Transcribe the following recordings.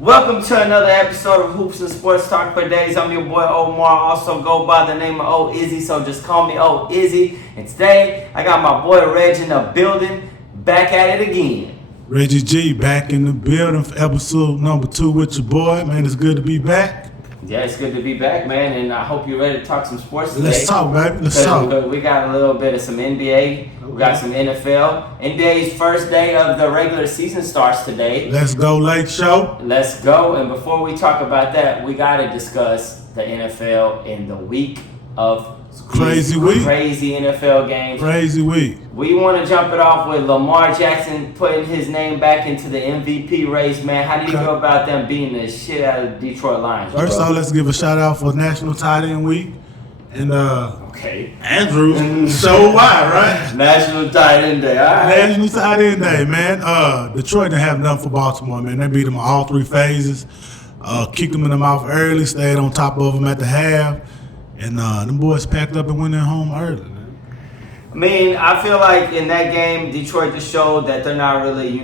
Welcome to another episode of Hoops and Sports Talk for Days. I'm your boy Omar, also go by the name of O Izzy, so just call me O Izzy. And today, I got my boy Reg in the building, back at it again. Reggie G back in the building for episode number 2 with your boy. Man, it's good to be back. Yeah, it's good to be back, man, and I hope you're ready to talk some sports today. Let's talk, baby. Let's talk. We got a little bit of some NBA. We got some NFL. NBA's first day of the regular season starts today. Let's go, Lake Show. Let's go. And before we talk about that, we got to discuss the NFL in the week of crazy NFL games. Crazy week. We want to jump it off with Lamar Jackson putting his name back into the MVP race, man. How do you feel about them beating the shit out of the Detroit Lions? First off, let's give a shout out for National Tight End Week. And Andrew, so why, right? National Tight End Day, all right. National Tight End Day, man. Detroit didn't have nothing for Baltimore, man. They beat them in all 3 phases. Kicked them in the mouth early, stayed on top of them at the half. And them boys packed up and went in home early, man. I mean, I feel like in that game, Detroit just showed that they're not really,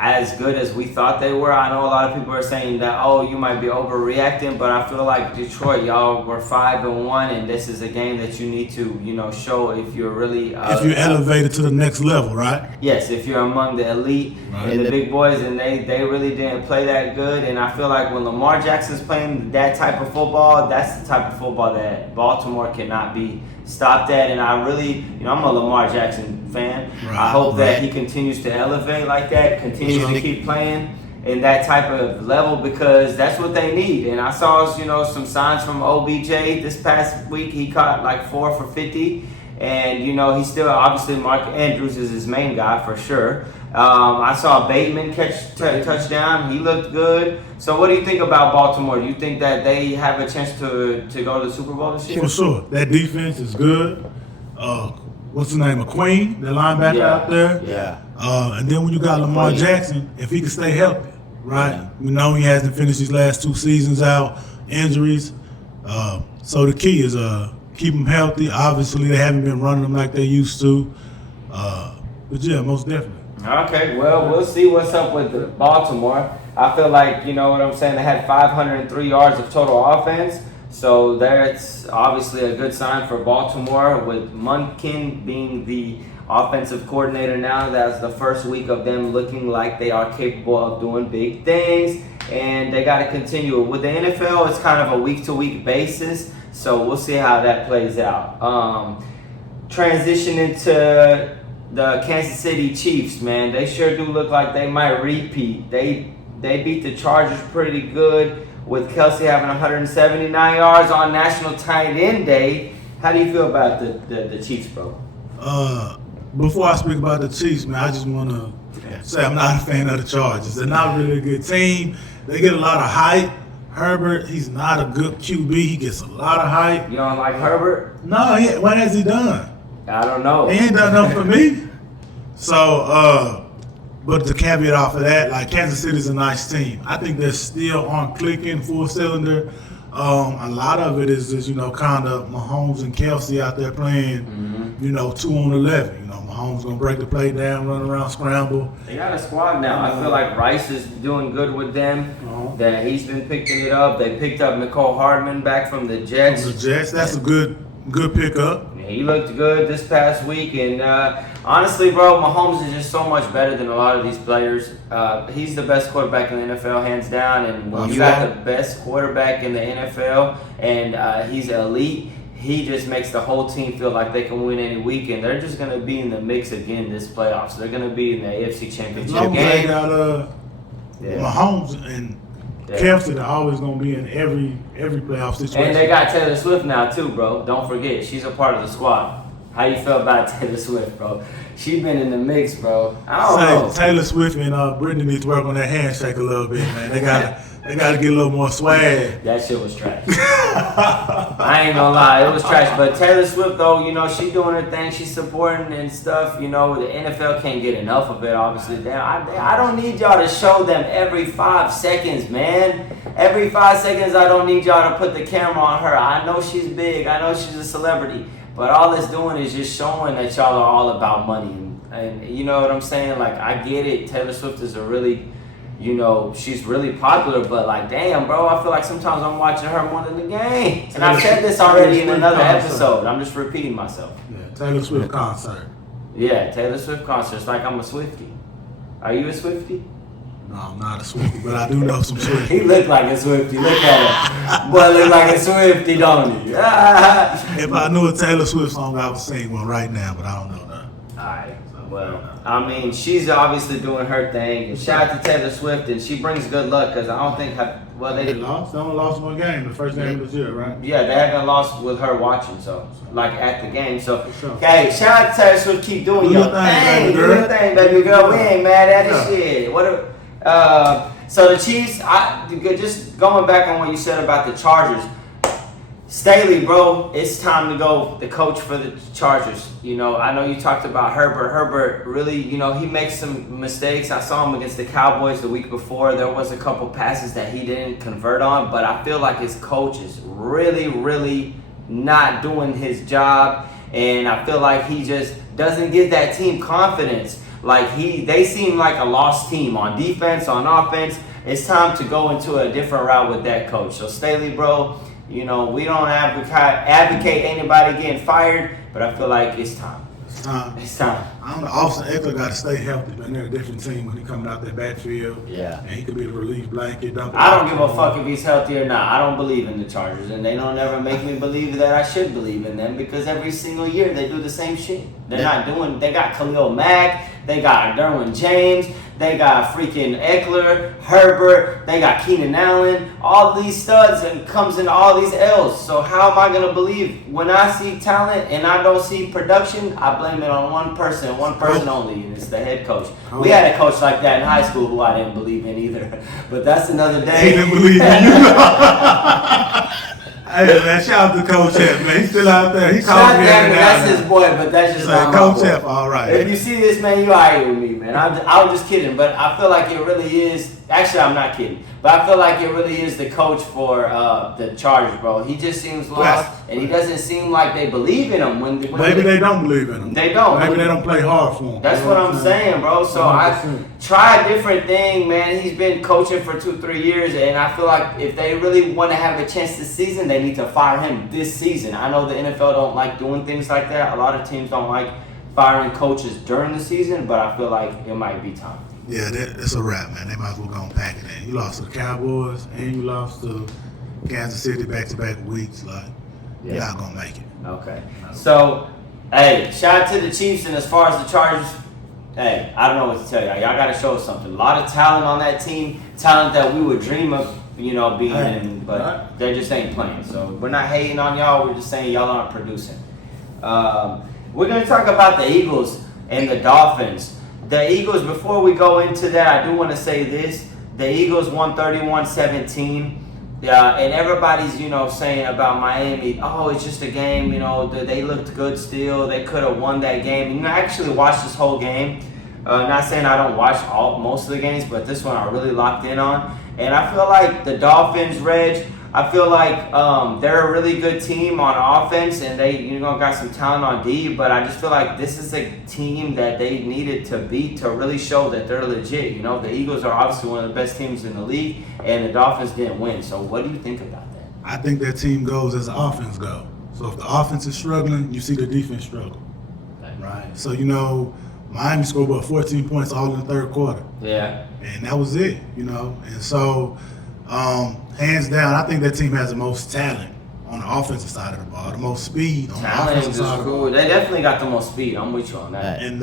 as good as we thought they were. I know a lot of people are saying that, you might be overreacting, but I feel like Detroit, y'all were 5-1, and this is a game that you need to, show if you're really... if you're elevated to the next level, right? Yes, if you're among the elite and the big boys, and they really didn't play that good. And I feel like when Lamar Jackson's playing that type of football, that's the type of football that Baltimore cannot be stopped at. And I really, I'm a Lamar Jackson fan. Right, I hope that he continues to elevate like that, continues to keep playing in that type of level, because that's what they need. And I saw, some signs from OBJ this past week. He caught like 4 for 50. And, he's still, obviously, Mark Andrews is his main guy for sure. I saw Bateman catch touchdown. He looked good. So what do you think about Baltimore? Do you think that they have a chance to go to the Super Bowl this year? For sure. That defense is good. What's his name? McQueen, the linebacker out there. Yeah. And then when you got Lamar Jackson, if he can stay healthy, right? Yeah. We know he hasn't finished his last 2 seasons out, injuries. So the key is keep them healthy. Obviously, they haven't been running them like they used to. But yeah, most definitely. Okay, well, we'll see what's up with Baltimore. I feel like, you know what I'm saying, they had 503 yards of total offense. So that's obviously a good sign for Baltimore, with Munkin being the offensive coordinator now. That's the first week of them looking like they are capable of doing big things. And they got to continue. With the NFL, it's kind of a week-to-week basis. So we'll see how that plays out. Transitioning to the Kansas City Chiefs, man. They sure do look like they might repeat. They beat the Chargers pretty good, with Kelsey having 179 yards on National Tight End Day. How do you feel about the Chiefs, bro? Before I speak about the Chiefs, man, I just want to say I'm not a fan of the Chargers. They're not really a good team. They get a lot of hype. Herbert, he's not a good QB. He gets a lot of hype. You don't like Herbert? No, what has he done? I don't know. He ain't done nothing for me. So, but the caveat off of that, like, Kansas City's a nice team. I think they're still on clicking, full cylinder. A lot of it is just, kind of Mahomes and Kelsey out there playing, 2 on 11. Mahomes going to break the play down, run around, scramble. They got a squad now. I feel like Rice is doing good with them. That he's been picking it up. They picked up Nicole Hardman back from the Jets. That's a good pickup. He looked good this past week, and honestly, bro, Mahomes is just so much better than a lot of these players. He's the best quarterback in the NFL, hands down, and when you got the best quarterback in the NFL and he's elite, he just makes the whole team feel like they can win any week, and they're just going to be in the mix again this playoffs. They're going to be in the AFC Championship game. They got Mahomes and Kelsey are always going to be in every playoff situation. And they got Taylor Swift now too, bro. Don't forget, she's a part of the squad. How you feel about Taylor Swift, bro? She's been in the mix, bro. I don't know. Taylor Swift and Brittany need to work on that handshake a little bit, man. They gotta get a little more swag. That shit was trash. I ain't gonna lie, it was trash. But Taylor Swift, though, she doing her thing. She's supporting and stuff. The NFL can't get enough of it, obviously. I don't need y'all to show them every 5 seconds, man. Every 5 seconds, I don't need y'all to put the camera on her. I know she's big. I know she's a celebrity. But all it's doing is just showing that y'all are all about money. And you know what I'm saying? Like, I get it. Taylor Swift is a really, you know, she's really popular, but like, damn, bro, I feel like sometimes I'm watching her more than the game. And I've said this already in another episode. I'm just repeating myself. Yeah, Taylor Swift concert. Yeah, Taylor Swift concert. It's like I'm a Swiftie. Are you a Swiftie? No, I'm not a Swiftie, but I do know some Swifties. He look like a Swiftie. Look at him. Boy, look like a Swiftie, don't he? If I knew a Taylor Swift song, I would sing one right now, but I don't know that. Alright. Well, I mean, she's obviously doing her thing. And shout out to Taylor Swift, and she brings good luck because I don't think They lost. They only lost one game, the first game of this year, right? Yeah, they haven't lost with her watching, so like at the game. So, sure. Okay, shout out to Taylor Swift. Keep doing your thing, baby girl. Do your thing, baby girl. We ain't mad at this shit. So the Chiefs. Just going back on what you said about the Chargers. Staley, bro, it's time to go. The coach for the Chargers. You know, I know you talked about Herbert. Herbert really, you know, he makes some mistakes. I saw him against the Cowboys the week before. There was a couple passes that he didn't convert on, but I feel like his coach is really, really not doing his job, and I feel like he just doesn't give that team confidence. Like they seem like a lost team on defense, on offense. It's time to go into a different route with that coach. So Staley, bro. You know, we don't advocate anybody getting fired, but I feel like it's time. It's time. I don't know. Austin Eckler got to stay healthy, man. They're a different team when he coming out that backfield. Yeah. And he could be the relief blanket. I don't give a fuck if he's healthy or not. I don't believe in the Chargers, and they don't ever make me believe that I should believe in them because every single year they do the same shit. They got Khalil Mack, they got Derwin James, they got freaking Eckler, Herbert, they got Keenan Allen, all these studs, and comes in all these L's. So how am I going to believe? When I see talent and I don't see production, I blame it on one person only, and it's the head coach. We had a coach like that in high school who I didn't believe in either, but that's another day. He didn't believe in you. Hey man, shout out to Coach F, man. He's still out there. He called me every now. That's his boy, but that's just not Coach F, all right. If you see this, man, you alright with me, man. I was just kidding, but I feel like it really is. Actually, I'm not kidding, but I feel like it really is the coach for the Chargers, bro. He just seems lost, and he doesn't seem like they believe in him. Maybe they don't believe in him. They don't. Maybe they don't play hard for him. That's what I'm saying, bro. So 100%. I try a different thing, man. He's been coaching for 2-3 years, and I feel like if they really want to have a chance this season, they need to fire him this season. I know the NFL don't like doing things like that. A lot of teams don't like firing coaches during the season, but I feel like it might be time. Yeah, it's a wrap, man. They might as well go and pack it in. You lost to the Cowboys and you lost to Kansas City back-to-back weeks. Like, you're not going to make it. Okay. So, hey, shout out to the Chiefs, and as far as the Chargers, hey, I don't know what to tell y'all. Y'all got to show us something. A lot of talent on that team, talent that we would dream of, you know, being in, but they just ain't playing. So, we're not hating on y'all. We're just saying y'all aren't producing. We're going to talk about the Eagles and the Dolphins. The Eagles, before we go into that, I do want to say this. The Eagles won 31-17. And everybody's, you know, saying about Miami, oh, it's just a game, you know, they looked good still. They could have won that game. And I actually watched this whole game. Not saying I don't watch most of the games, but this one I really locked in on. And I feel like the Dolphins, Reg, I feel like they're a really good team on offense, and they, you know, got some talent on D. But I just feel like this is a team that they needed to beat to really show that they're legit. You know, the Eagles are obviously one of the best teams in the league, and the Dolphins didn't win. So what do you think about that? I think that team goes as the offense goes. So if the offense is struggling, you see the defense struggle. Right. So, you know, Miami scored about 14 points all in the third quarter. Yeah. And that was it, you know. And so, hands down, I think that team has the most talent on the offensive side of the ball, the most speed on the offensive side of the ball. They definitely got the most speed. I'm with you on that. And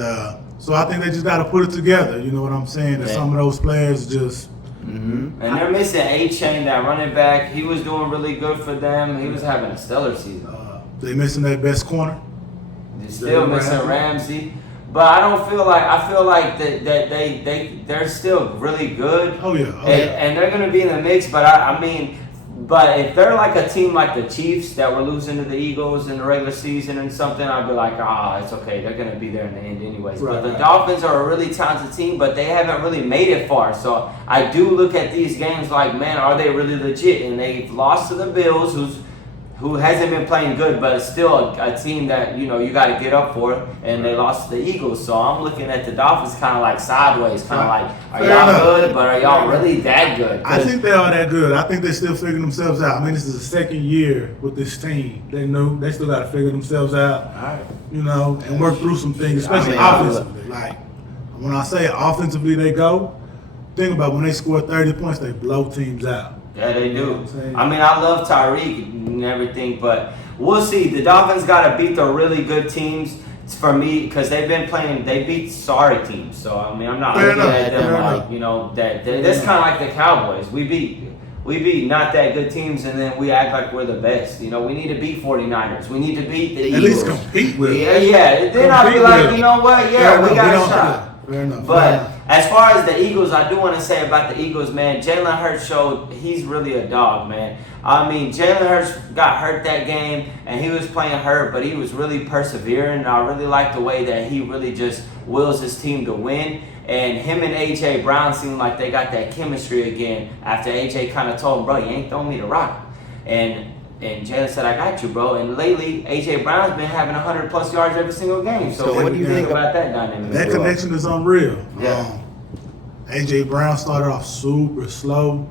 so I think they just got to put it together. You know what I'm saying? That some of those players just. Mm-hmm. And they're missing A-Chain, that running back. He was doing really good for them. He was having a stellar season. They missing their best corner. They're still missing Ramsey. But I feel like that they're still really good. Oh yeah. And they're gonna be in the mix. But I mean, if they're like a team like the Chiefs that were losing to the Eagles in the regular season and something, I'd be like, it's okay. They're gonna be there in the end anyways. Right, but the Dolphins are a really talented team, but they haven't really made it far. So I do look at these games like, man, are they really legit? And they've lost to the Bills, who's who hasn't been playing good, but it's still a team that, you know, you got to get up for, and they lost to the Eagles. So I'm looking at the Dolphins kind of like sideways, kind of like, are y'all good, but are y'all really that good? I think they are that good. I think they're still figuring themselves out. I mean, this is the second year with this team. They still got to figure themselves out, you know, and work through some things, especially offensively. Like, when I say offensively they go, think about when they score 30 points, they blow teams out. Yeah, they do. I mean, I love Tyreek and everything, but we'll see. The Dolphins got to beat the really good teams for me because they've been playing. They beat sorry teams, so I mean, I'm not looking at them like, you know, that's kind of like the Cowboys. We beat not that good teams, and then we act like we're the best. You know, we need to beat 49ers. We need to beat the Eagles. At least compete with them. Yeah. Then I'll be like, you know what? Yeah, we got a shot. Fair enough. But as far as the Eagles, I do want to say about the Eagles, man, Jalen Hurts showed he's really a dog, man. I mean, Jalen Hurts got hurt that game, and he was playing hurt, but he was really persevering, and I really like the way that he really just wills his team to win. And him and A.J. Brown seem like they got that chemistry again after A.J. kind of told him, bro, you ain't throwing me the rock. And Jalen said, I got you, bro. And lately, A.J. Brown's been having 100-plus yards every single game. So what do you think about that dynamic? That connection is unreal. Yeah. A.J. Brown started off super slow.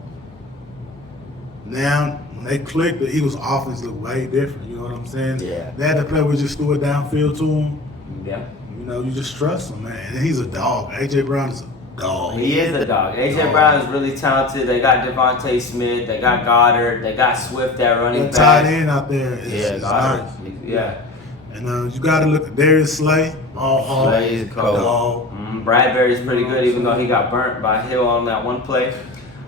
Now, when they clicked, the Eagles' offense looked way different. You know what I'm saying? Yeah. They had to play with just threw it downfield to him. Yeah. You know, you just trust him, man. And he's a dog. A.J. Brown is a dog. He is a dog. A.J. Brown is really talented. They got Devontae Smith. They got Goddard. They got Swift at running back. Tight end out there is Goddard. nice. Yeah. And you got to look at Darius Slay. Slay is cold. Bradbury's pretty good, even though he got burnt by Hill on that one play.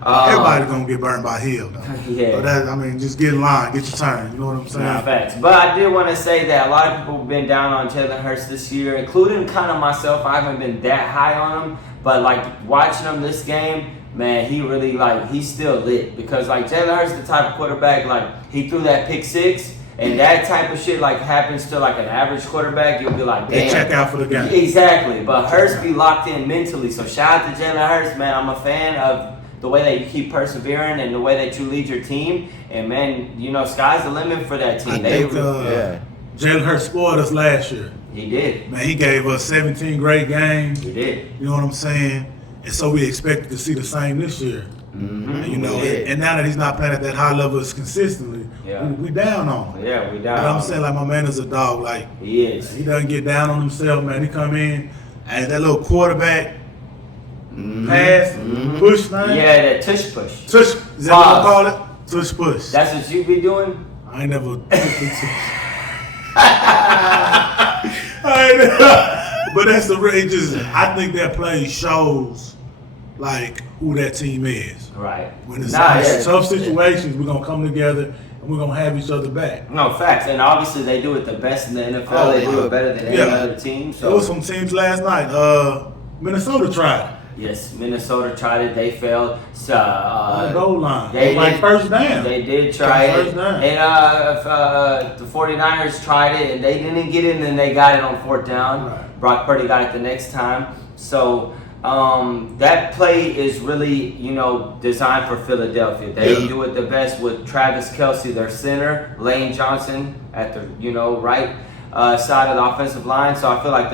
Everybody's going to get burnt by Hill, though. Yeah. So that, I mean, just get in line, get your turn. You know what I'm saying? Nah, facts. But I did want to say that a lot of people have been down on Jalen Hurts this year, including kind of myself. I haven't been that high on him. But, like, watching him this game, man, he really, like, he's still lit. Because, like, Jalen Hurts the type of quarterback, like, he threw that pick six. And that type of shit like happens to like an average quarterback, you'll be like, damn. They check out for the game. Exactly. But Hurts be locked in mentally. So shout out to Jalen Hurts, man. I'm a fan of the way that you keep persevering and the way that you lead your team. And man, you know, sky's the limit for that team. I think Jalen Hurts spoiled us last year. He did. Man, he gave us 17 great games. He did. You know what I'm saying? And so we expected to see the same this year. Mm-hmm. You know, and now that he's not playing at that high level consistently, we down on him. Yeah, we down. You know what I'm saying? Like, my man is a dog. Like, he is. He doesn't get down on himself, man. He come in and that little quarterback pass, push thing. Yeah, that tush push. Tush, is that what you call it? Tush push. That's what you be doing? I ain't never. But that's the real. I think that play shows like who that team is. Right. When it's tough situations, we're gonna come together and we're gonna have each other back. No, facts. And obviously they do it the best in the NFL. They do it better than any other team. So there was some teams last night. Minnesota tried it. Yes, Minnesota tried it. They failed. On the goal line. They like first down. They did try it. First down. And the 49ers tried it, and they didn't get it, and then they got it on fourth down. Right. Brock Purdy got it the next time. So that play is really, you know, designed for Philadelphia. They do it the best with Travis Kelce, their center, Lane Johnson at the, you know, right side of the offensive line. So I feel like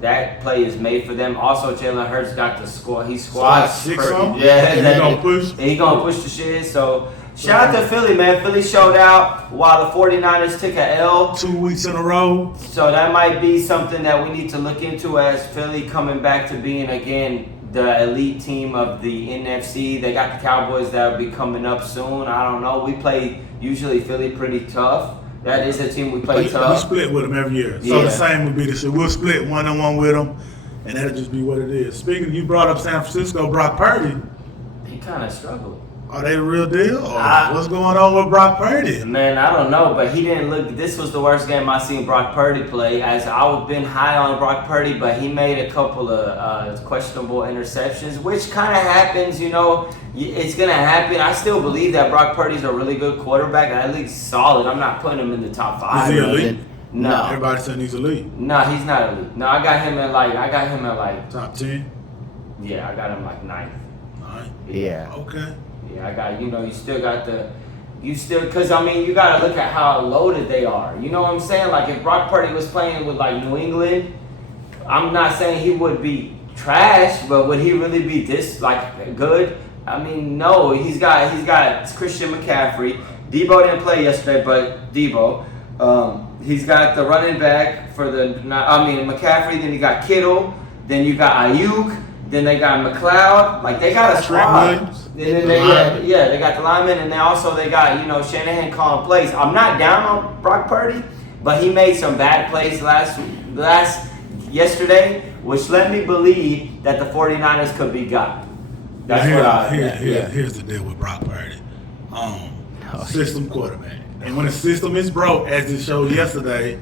that play is made for them. Also, Jalen Hurts got the score. He squats. He gonna push. He gonna push the shit. So shout out to Philly, man. Philly showed out while the 49ers took a L. 2 weeks in a row. So that might be something that we need to look into as Philly coming back to being, again, the elite team of the NFC. They got the Cowboys that will be coming up soon. I don't know. We play usually Philly pretty tough. That is a team we play tough. We split with them every year. So the same would be the shit. We'll split one-on-one with them, and that'll just be what it is. Speaking, you brought up San Francisco, Brock Purdy. He kind of struggled. Are they the real deal? Or what's going on with Brock Purdy? Man, I don't know, but he didn't look. This was the worst game I seen Brock Purdy play. As I've been high on Brock Purdy, but he made a couple of questionable interceptions, which kind of happens. You know, it's gonna happen. I still believe that Brock Purdy's a really good quarterback, at least solid. I'm not putting him in the top 5. Is he elite? No. Everybody saying he's elite. No, he's not elite. No, I got him at like top 10. Yeah, I got him like 9th. 9. Yeah. Okay. Yeah, I got, you know, you still got you still, because I mean, you got to look at how loaded they are. You know what I'm saying? Like if Brock Purdy was playing with like New England, I'm not saying he would be trash, but would he really be this like good? I mean, no. He's got Christian McCaffrey. Debo didn't play yesterday, but Debo. He's got the running back for McCaffrey. Then you got Kittle. Then you got Ayuk. Then they got McLeod. Like they got a squad. Then they got the linemen, and then also they got Shanahan calling plays. I'm not down on Brock Purdy, but he made some bad plays yesterday, which let me believe that the 49ers could be got. Here's the deal with Brock Purdy. System quarterback. And when the system is broke, as it showed yesterday,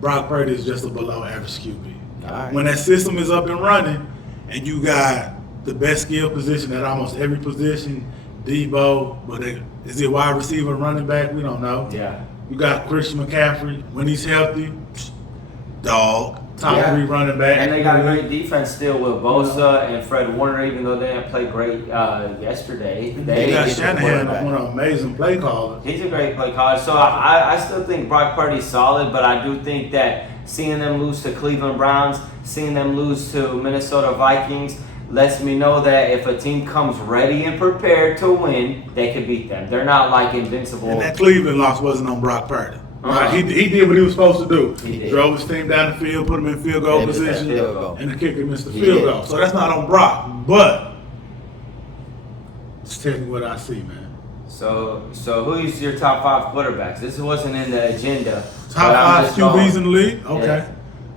Brock Purdy is just a below average QB. Right. When that system is up and running, and you got the best skill position at almost every position, Debo, but is it wide receiver, running back? We don't know. Yeah. You got Christian McCaffrey. When he's healthy, dog. Top 3 running back. And they got a great defense still with Bosa and Fred Warner, even though they didn't play great yesterday. They got Shanahan, one of amazing play callers. He's a great play caller. So I still think Brock Purdy's solid, but I do think that seeing them lose to Cleveland Browns, seeing them lose to Minnesota Vikings, lets me know that if a team comes ready and prepared to win, they can beat them. They're not like invincible. And that Cleveland loss wasn't on Brock Purdy. Right? He did what he was supposed to do. He drove his team down the field, put him in field goal position, and the kicker missed the field goal. So that's not on Brock. But just tell me what I see, man. So who's your top 5 quarterbacks? This wasn't in the agenda. Top 5 QBs in the league? Okay.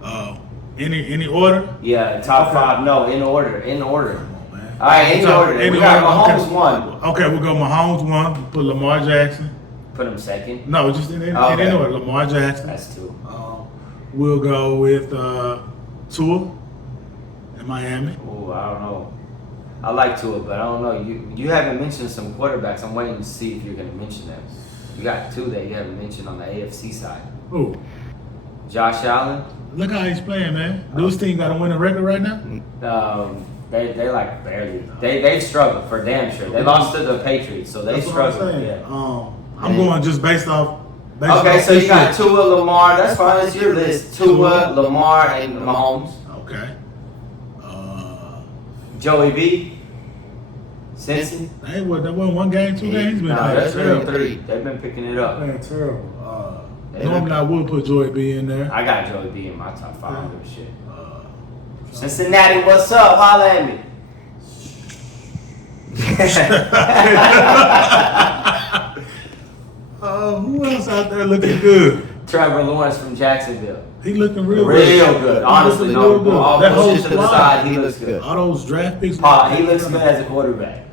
Yeah. Any order? Yeah, top 5. No, in order. Come on, man. All right, in order. We got Mahomes 1. Okay, we'll go Mahomes 1. Put Lamar Jackson. Put him 2nd. No, just in order. Lamar Jackson. That's 2. We'll go with Tua in Miami. Oh, I don't know. I like Tua, but I don't know. You haven't mentioned some quarterbacks. I'm waiting to see if you're going to mention them. You got 2 that you haven't mentioned on the AFC side. Who? Josh Allen. Look how he's playing, man. This team got a winning record right now? They like barely. They've struggled for damn sure. They lost to the Patriots, so they struggled. Yeah. I'm going just based off. Okay, so you got Tua, Lamar. That's fine. That's your list. Tua, Lamar, and Mahomes. Okay. Joey B. Cincy. Hey, that wasn't 1 game, 2 games. That's been 3. They've been picking it up. Man, terrible. Normally I would put Joey B in there. I got Joey B in my top 5. Shit. Cincinnati, what's up? Holla at me. Who else out there looking good? Trevor Lawrence from Jacksonville. He looking real good. Honestly, no. All that whole shit to the side, he looks good. All those draft picks. He looks good as a quarterback.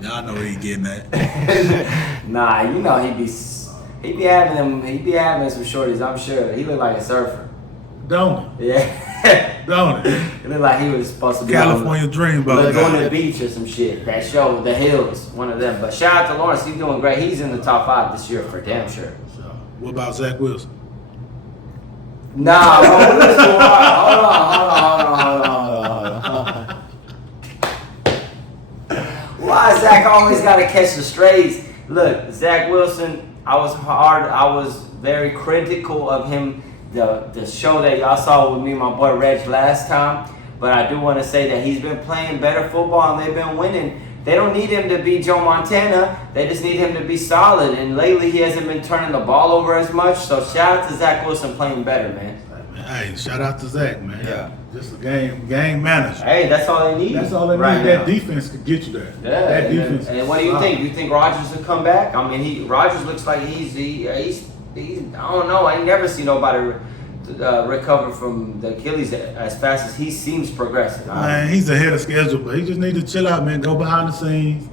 Y'all know where he getting at. Nah, you know he be having some shorties, I'm sure. He look like a surfer. Don't it? Yeah. Don't it? It looked like he was supposed to be California Dreamboat. Going to the beach or some shit. That show, The Hills, one of them. But shout out to Lawrence, he's doing great. He's in the top 5 this year for damn sure. So, what about Zach Wilson? Nah, bro, hold on. Why Zach always got to catch the strays? Look, Zach Wilson, I was very critical of him. The show that y'all saw with me and my boy Reg last time, but I do want to say that he's been playing better football and they've been winning. They don't need him to be Joe Montana. They just need him to be solid. And lately he hasn't been turning the ball over as much. So shout out to Zach Wilson playing better, man. Hey, shout out to Zach, man. Yeah. Just a game manager. Hey, that's all they need. That's all they right need. Now. That defense could get you there. Yeah. That defense. And what do you think? Do you think Rodgers will come back? I mean, Rodgers looks like he's I don't know. I ain't never seen nobody recover from the Achilles as fast as he seems progressive. Man, he's ahead of schedule, but he just need to chill out, man. Go behind the scenes.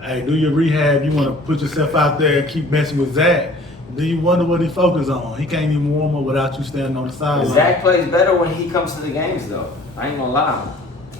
Hey, do your rehab. You want to put yourself out there and keep messing with Zach. Then you wonder what he focuses on. He can't even warm up without you standing on the sideline. Zach plays better when he comes to the games, though. I ain't gonna lie.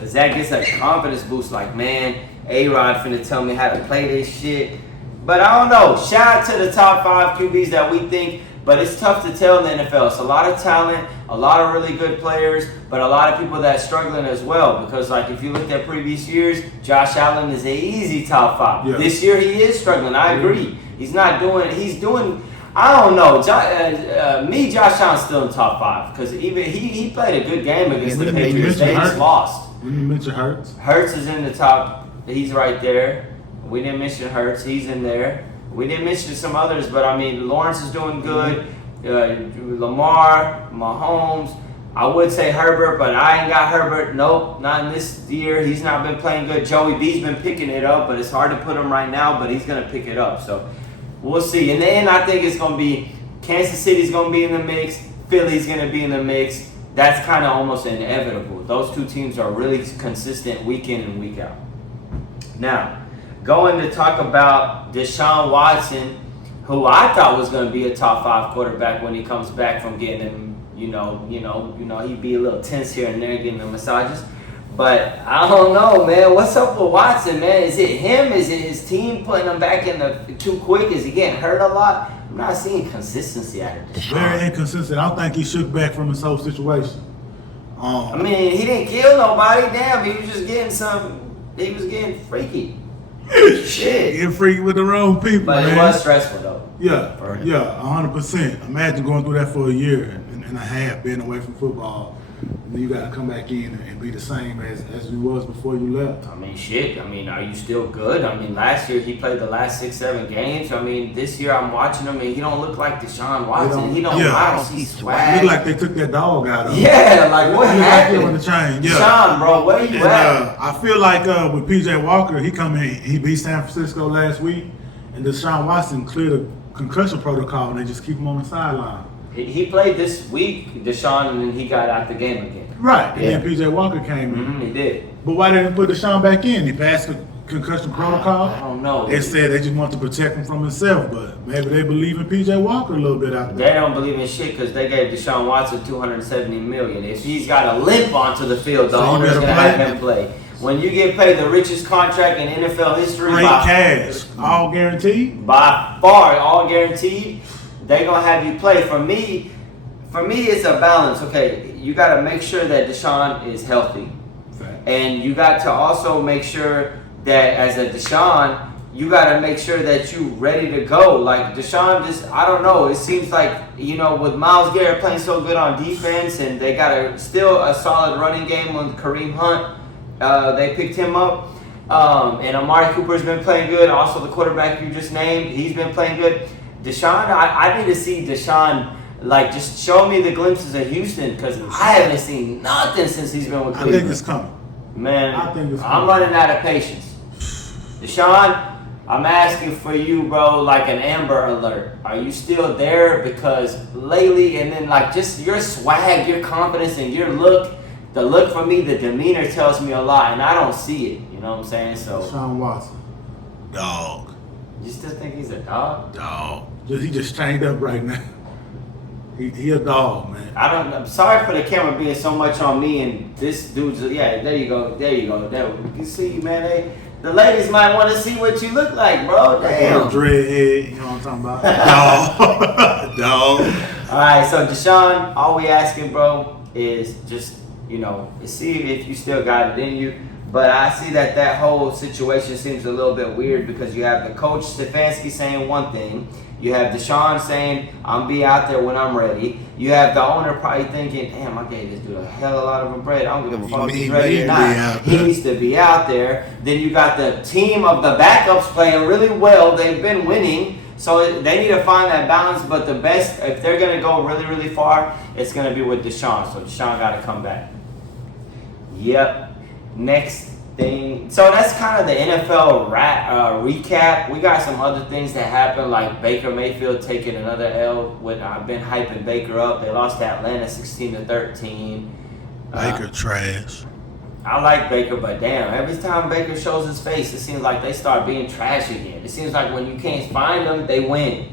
Zach gets a confidence boost like, man, A-Rod finna tell me how to play this shit. But I don't know. Shout out to the top 5 QBs that we think. But it's tough to tell in the NFL. It's a lot of talent, a lot of really good players, but a lot of people that's struggling as well. Because, like, if you look at previous years, Josh Allen is an easy top 5. Yeah. This year he is struggling. I agree. He's not doing. He's doing. I don't know. Josh Allen's still in top 5 because even he played a good game against the Patriots. They just lost. We didn't mention Hurts. Hurts is in the top. He's right there. We didn't mention Hurts. He's in there. We didn't mention some others, but I mean, Lawrence is doing good. Lamar, Mahomes. I would say Herbert, but I ain't got Herbert. Nope, not in this year. He's not been playing good. Joey B's been picking it up, but it's hard to put him right now, but he's going to pick it up. So we'll see. In the end, I think it's going to be Kansas City's going to be in the mix. Philly's going to be in the mix. That's kind of almost inevitable. Those two teams are really consistent week in and week out. Now, going to talk about Deshaun Watson, who I thought was going to be a top 5 quarterback when he comes back from getting him, he'd be a little tense here and there getting the massages. But I don't know, man. What's up with Watson, man? Is it him? Is it his team putting him back in the too quick? Is he getting hurt a lot? I'm not seeing consistency out of Deshaun. Very inconsistent. I don't think he shook back from his whole situation. I mean, he didn't kill nobody. Damn, he was just getting he was getting freaky. Shit. Getting freaky with the wrong people, but man. It was stressful, though. Yeah, 100%. Imagine going through that for a year and a half, being away from football. And then you got to come back in and be the same as you was before you left. I mean, shit. I mean, are you still good? I mean, last year he played the last 6-7 games. I mean, this year I'm watching him and he don't look like Deshaun Watson. I don't see swag. He look like they took that dog out of him. Yeah, like what happened? On the chain. Yeah. Deshaun, bro, where you at? I feel like with PJ Walker, he beat San Francisco last week, and Deshaun Watson cleared a concussion protocol, and they just keep him on the sideline. He played this week, Deshaun, and then he got out the game again. Right, and then PJ Walker came in. Mm-hmm, he did. But why didn't they put Deshaun back in? He passed the concussion protocol. I don't know. They said they just want to protect him from himself, but maybe they believe in PJ Walker a little bit out there. They don't believe in shit because they gave Deshaun Watson $270 million. If he's got a limp onto the field, the owner's gonna have him play. When you get paid the richest contract in NFL history, great cash, all guaranteed. By far, all guaranteed. They gonna have you play. For me, it's a balance. Okay, you got to make sure that Deshaun is healthy, and you got to also make sure that as a Deshaun, you got to make sure that you ready to go. Like Deshaun, I don't know. It seems like with Myles Garrett playing so good on defense, and they got still a solid running game with Kareem Hunt. They picked him up, and Amari Cooper's been playing good. Also, the quarterback you just named, he's been playing good. Deshaun, I need to see Deshaun, just show me the glimpses of Houston because I haven't seen nothing since he's been with Cleveland. I think it's coming. Man, I'm running out of patience. Deshaun, I'm asking for you, bro, like an Amber Alert. Are you still there? Because lately, and then just your swag, your confidence, and your look, the look for me, the demeanor tells me a lot, and I don't see it. You know what I'm saying? So Deshaun Watson, dog. You still think he's a dog? Dog. He just chained up right now. He a dog, man. I'm sorry for the camera being so much on me and this dude's. Yeah, there you go. There you can see, man. The ladies might want to see what you look like, bro. Damn. Dreadhead, you know what I'm talking about? Dog. All right, so Deshaun, all we asking, bro, is just see if you still got it in you. But I see that whole situation seems a little bit weird because you have the coach Stefanski saying one thing, you have Deshaun saying I'm be out there when I'm ready. You have the owner probably thinking, damn, I gave this dude a hell of a lot of bread. I don't give a fuck if he's ready or not. He needs to be out there. Then you got the team of the backups playing really well. They've been winning. So they need to find that balance. But the best, if they're going to go really, really far, it's going to be with Deshaun. So Deshaun got to come back. Yep. Next thing, so that's kind of the NFL recap. We got some other things that happened, like Baker Mayfield taking another L. I've been hyping Baker up. They lost to Atlanta 16-13. Baker trash. I like Baker, but damn, every time Baker shows his face, it seems like they start being trash again. It seems like when you can't find them, they win.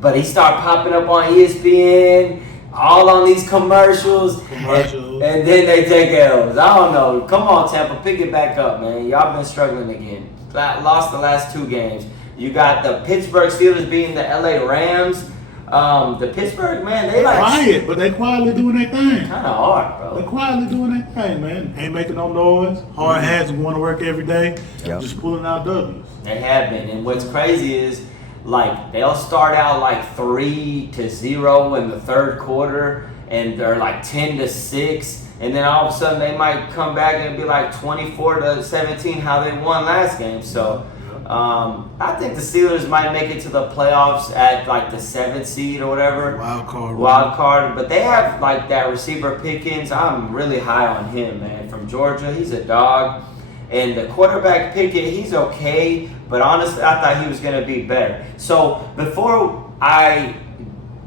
But he start popping up on ESPN. All on these commercials. And then they take L's. I don't know. Come on, Tampa. Pick it back up, man. Y'all been struggling again. Lost the last 2 games. You got the Pittsburgh Steelers beating the LA Rams. The Pittsburgh, man, they quiet, but they quietly doing their thing. Kind of hard, bro. They quietly doing their thing, man. Ain't making no noise. Hard hats and going to work every day. Yep. Just pulling out W's. They have been. And what's crazy is like they'll start out like 3-0 in the third quarter, and they're like 10-6, and then all of a sudden they might come back and be like 24-17, how they won last game. So I think the Steelers might make it to the playoffs at like the 7th seed or whatever. Wild card. But they have like that receiver Pickens. I'm really high on him, man. From Georgia, he's a dog. And the quarterback Pickett, he's okay. But honestly, I thought he was going to be better. So before I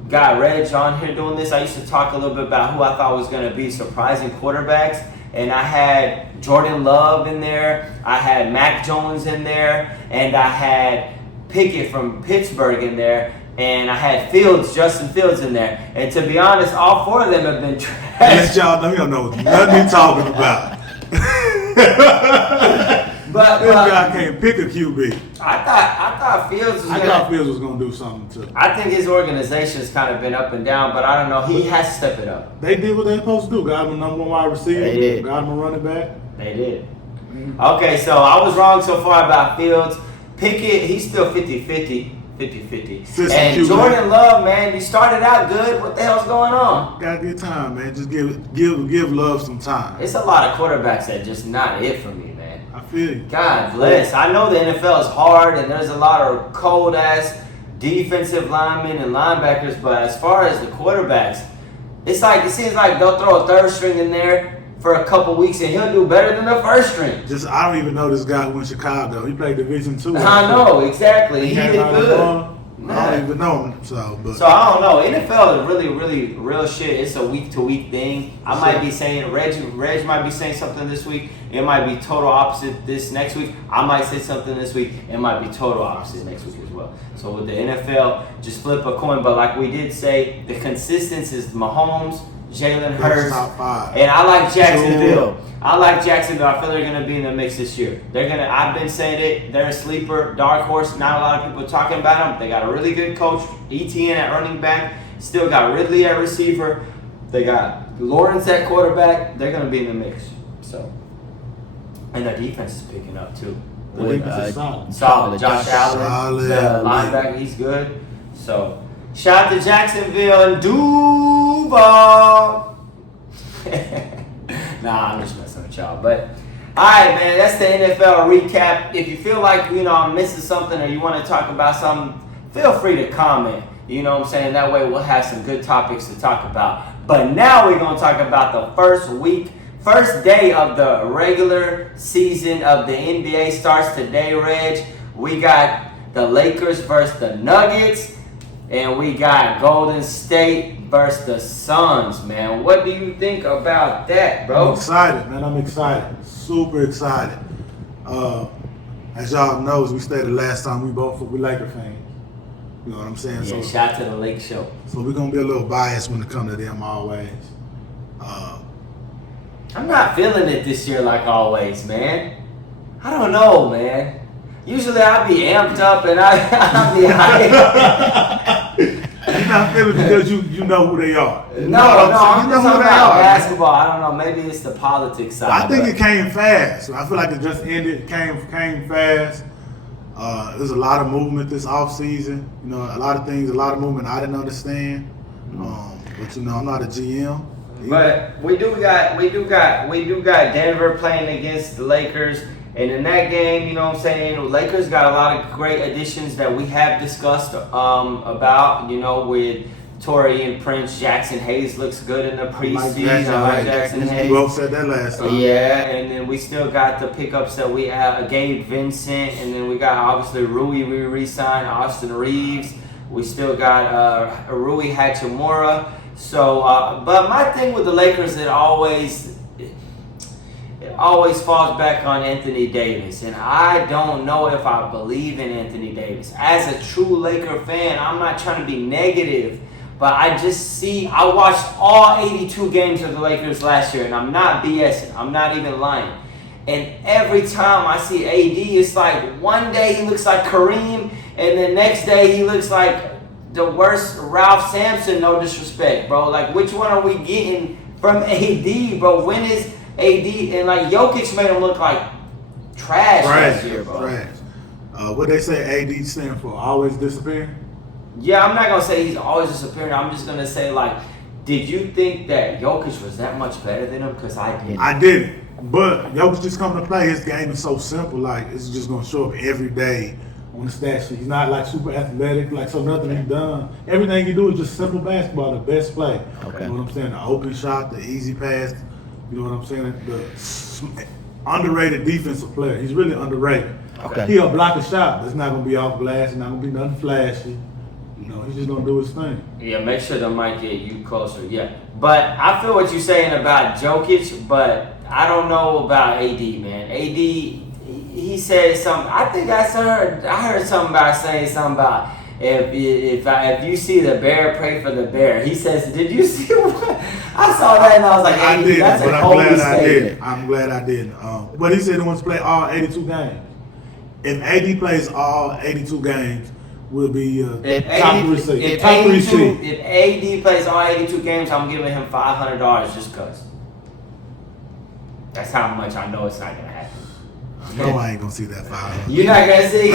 got Reg on here doing this, I used to talk a little bit about who I thought was going to be surprising quarterbacks. And I had Jordan Love in there, I had Mac Jones in there, and I had Pickett from Pittsburgh in there, and I had Justin Fields in there. And to be honest, all 4 of them have been trash. Yes, y'all know you don't know nothing you're talking about. But this guy can't pick a QB. I thought Fields was going to do something too. I think his organization's kind of been up and down, but I don't know. He has to step it up. They did what they supposed to do. Got him a number 1 wide receiver. They did. Got him a running back. They did. Mm-hmm. Okay, so I was wrong so far about Fields. Pickett, he's still 50-50. And Jordan Love, man, you started out good. What the hell's going on? Gotta get time, man. Just give Love some time. It's a lot of quarterbacks that just not it for me, man. I feel you. God bless. I know the NFL is hard and there's a lot of cold-ass defensive linemen and linebackers, but as far as the quarterbacks, it seems like they'll throw a third string in there for a couple weeks and he'll do better than the first string. I don't even know this guy who in Chicago. He played Division II. I know, exactly. He did good. I don't even know him. So I don't know. NFL is really, really real shit. It's a week-to-week thing. I might be saying, Reg might be saying something this week. It might be total opposite this next week. I might say something this week. It might be total opposite next week as well. So with the NFL, just flip a coin. But like we did say, the consistency is Mahomes, Jalen Hurts, top 5. And I like Jacksonville. I feel they're going to be in the mix this year. I've been saying it. They're a sleeper, dark horse. Not a lot of people talking about them. They got a really good coach, ETN at running back. Still got Ridley at receiver. They got Lawrence at quarterback. They're going to be in the mix. So, and their defense is picking up too. Solid. Josh Allen, the linebacker, he's good. So, shout out to Jacksonville and Duval. Nah, I'm just messing with y'all. But, alright, man, that's the NFL recap. If you feel like, I'm missing something or you want to talk about something, feel free to comment. You know what I'm saying? That way we'll have some good topics to talk about. But now we're going to talk about the first day of the regular season of the NBA starts today, Reg. We got the Lakers versus the Nuggets. And we got Golden State versus the Suns, man. What do you think about that, bro? I'm excited, man. I'm excited. Super excited. As y'all knows, we stated last time we Laker fans. You know what I'm saying? Yeah, shout out to the Lake Show. So we're going to be a little biased when it comes to them always. I'm not feeling it this year like always, man. I don't know, man. Usually I'll be amped up and I'll be high. You're not feeling because you know who they are. No, I'm just talking about basketball. I don't know. Maybe it's the politics side. I think it came fast. I feel like it just ended. Came fast. There's a lot of movement this offseason. A lot of things, a lot of movement I didn't understand. But I'm not a GM. But we do got Denver playing against the Lakers. And in that game, you know what I'm saying, the Lakers got a lot of great additions that we have discussed about, with Torrey and Prince. Jackson Hayes looks good in the preseason. Jackson Hayes. You both said that last time. Yeah, and then we still got the pickups that we have, Gabe Vincent, and then we got obviously Rui, we re-signed Austin Reeves. We still got Rui Hachimura. So, but my thing with the Lakers, it always falls back on Anthony Davis. And I don't know if I believe in Anthony Davis. As a true Laker fan, I'm not trying to be negative, but I watched all 82 games of the Lakers last year, and I'm not BSing. I'm not even lying. And every time I see AD, it's like one day he looks like Kareem, and the next day he looks like the worst Ralph Sampson, no disrespect, bro. Like, which one are we getting from AD, bro? When is AD? And, like, Jokic made him look like trash last year, bro. Trash. What they say AD stand for? Always disappearing? Yeah, I'm not gonna say he's always disappearing. I'm just gonna say like, did you think that Jokic was that much better than him? Because I didn't. I didn't. But Jokic just coming to play. His game is so simple. Like it's just gonna show up every day on the stat sheet. He's not like super athletic. Like so nothing he's done. Everything he do is just simple basketball. The best play. Okay. You know what I'm saying? The open shot, the easy pass. You know what I'm saying? The underrated defensive player. He's really underrated. Okay. He'll block a shot. It's not gonna be off glass. It's not gonna be nothing flashy. You know, he's just gonna do his thing. Yeah, make sure the mic get you closer. Yeah, but I feel what you're saying about Jokic, but I don't know about AD, man. AD, he said something. I think I heard something about saying something about if you see the bear, pray for the bear. He says, did you see what? I saw that and I was like, I did, that's but a I'm glad Kobe I statement. did. I'm glad I didn't. But he said he wants to play all 82 games. If AD plays all 82 games, we'll be top three seed. If AD plays all 82 games, I'm giving him $500 just because. That's how much I know it's not going to happen. No, I ain't going to see that 500. You're not going to see.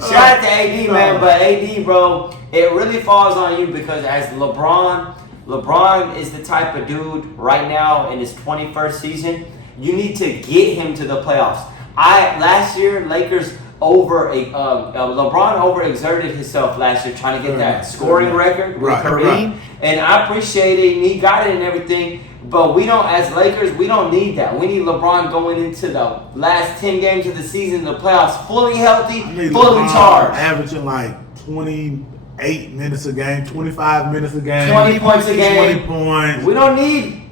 Shout out to AD, man, but AD, bro, it really falls on you because as LeBron is the type of dude right now in his 21st season, you need to get him to the playoffs. Last year, Lakers LeBron overexerted himself last year trying to get that scoring record with Kareem. And I appreciate it, and he got it and everything. But we don't, as Lakers, we don't need that. We need LeBron going into the last 10 games of the season, the playoffs, fully healthy, fully charged. Averaging like 28 minutes a game, 25 minutes a game. 20 points a game. 20 points. We don't need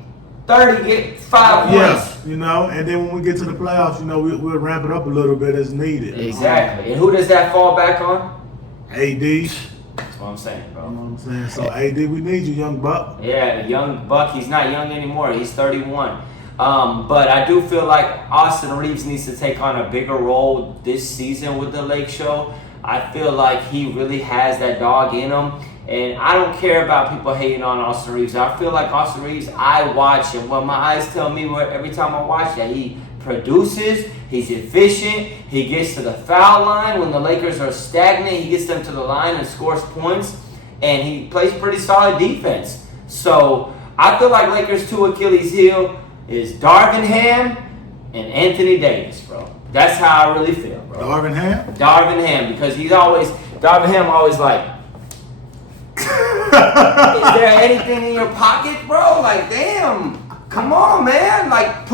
30, get 5 points. Yes, you know, and then when we get to the playoffs, you know, we'll ramp it up a little bit as needed. Exactly. And who does that fall back on? AD. That's what I'm saying, bro. You know what I'm saying? So, AD, we need you, young buck. Yeah, young buck. He's not young anymore. He's 31. But I do feel like Austin Reeves needs to take on a bigger role this season with the Lake Show. I feel like he really has that dog in him. And I don't care about people hating on Austin Reeves. I feel like Austin Reeves, I watch him. What my eyes tell me every time I watch that, he produces, he's efficient, he gets to the foul line. When the Lakers are stagnant, he gets them to the line and scores points. And he plays pretty solid defense. So I feel like Lakers' two Achilles heel is Darvin Ham and Anthony Davis, bro. That's how I really feel, bro. Darvin Ham? Darvin Ham, because Darvin Ham always like, is there anything in your pocket, bro? Like, damn, come on, man. Like,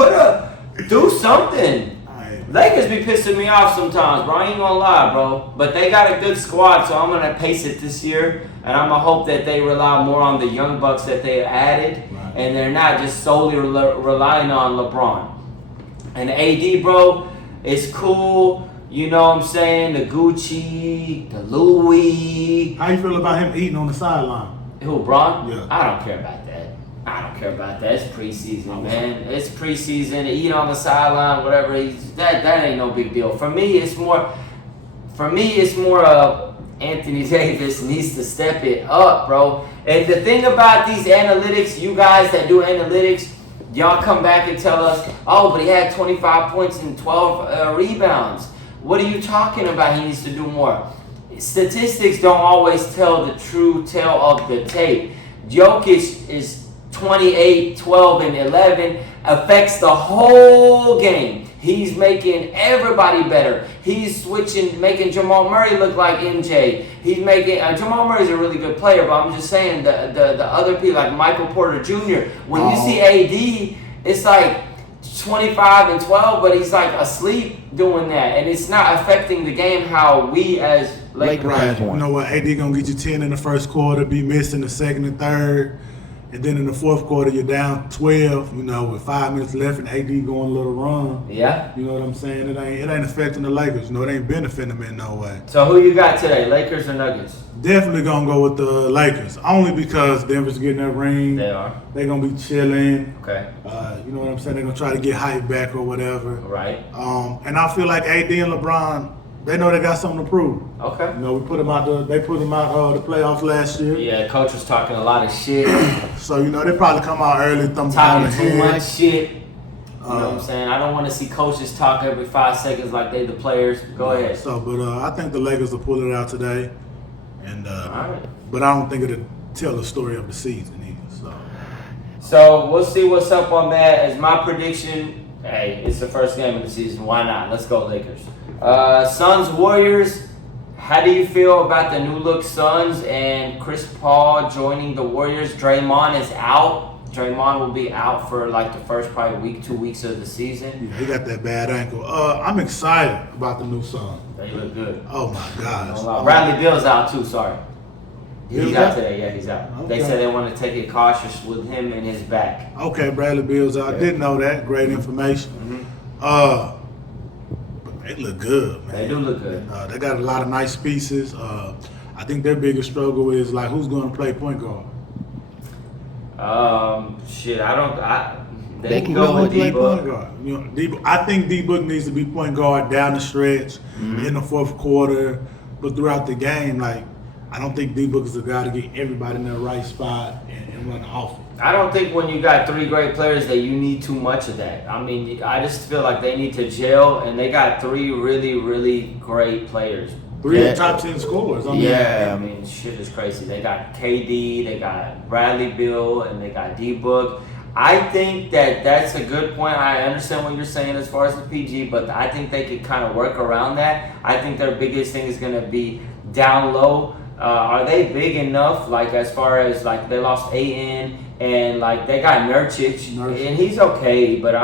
do something. Lakers be pissing me off sometimes, bro. I ain't gonna lie, bro. But they got a good squad, so I'm gonna pace it this year. And I'm gonna hope that they rely more on the young bucks that they added. Right. And they're not just solely relying on LeBron. And AD, bro, it's cool. You know what I'm saying? The Gucci, the Louis. How you feel about him eating on the sideline? Who, Bron? Yeah. I don't care about that. It's preseason, man. It's preseason. Eat on the sideline, whatever. That ain't no big deal. For me, it's more of Anthony Davis needs to step it up, bro. And the thing about these analytics, you guys that do analytics, y'all come back and tell us, oh, but he had 25 points and 12 rebounds. What are you talking about? He needs to do more. Statistics don't always tell the true tale of the tape. Jokic is 28, 12, and 11, affects the whole game. He's making everybody better. He's making Jamal Murray look like MJ. He's making Jamal Murray's a really good player, but I'm just saying the other people like Michael Porter Jr. When you see AD, it's like 25 and 12, but he's like asleep doing that, and it's not affecting the game how we as Lakers want. You know what? AD gonna get you 10 in the first quarter, be missing the second and third. And then in the fourth quarter, you're down 12, you know, with 5 minutes left and AD going a little run. Yeah. You know what I'm saying? It ain't affecting the Lakers. You know, it ain't benefiting them in no way. So who you got today, Lakers or Nuggets? Definitely going to go with the Lakers. Only because Denver's getting that ring. They are. They're going to be chilling. Okay. You know what I'm saying? They're going to try to get hype back or whatever. Right. And I feel like AD and LeBron, they know they got something to prove. Okay. You know, they put them out the playoffs last year. Yeah, coach was talking a lot of shit. So, you know, they probably come out early, thumb down the head. Talking too much shit. You know what I'm saying? I don't want to see coaches talk every 5 seconds like they the players. Go ahead. So, but I think the Lakers will pull it out today, and right. but I don't think it'll tell the story of the season either. So we'll see what's up on that. As my prediction, hey, it's the first game of the season. Why not? Let's go Lakers. Suns Warriors. How do you feel about the new look Suns and Chris Paul joining the Warriors? Draymond is out. Draymond will be out for like the first probably week, 2 weeks of the season. Yeah, he got that bad ankle. I'm excited about the new Suns. They look good. Oh my gosh. Bradley Beal's out too. Sorry. He's out out today. Yeah, he's out. Okay. They said they want to take it cautious with him and his back. Okay, Bradley Beal's out. Yeah. Didn't know that. Great information. But they look good, man. They do look good. They got a lot of nice pieces. I think their biggest struggle is like who's going to play point guard. They can go with D-Book. Point guard. You know, I think D-Book needs to be point guard down the stretch in the fourth quarter, but throughout the game, like I don't think D-Book is the guy to get everybody in the right spot and run the offense. I don't think when you got 3 great players that you need too much of that. I mean, I just feel like they need to gel, and they got 3 really, really great players. 3 top 10 scorers. I mean, shit is crazy. They got KD, they got Bradley Beal, and they got D-Book. I think that's a good point. I understand what you're saying as far as the PG, but I think they could kind of work around that. I think their biggest thing is going to be down low. Are they big enough, like as far as like they lost A.N. and like they got Nurkic, and he's okay, but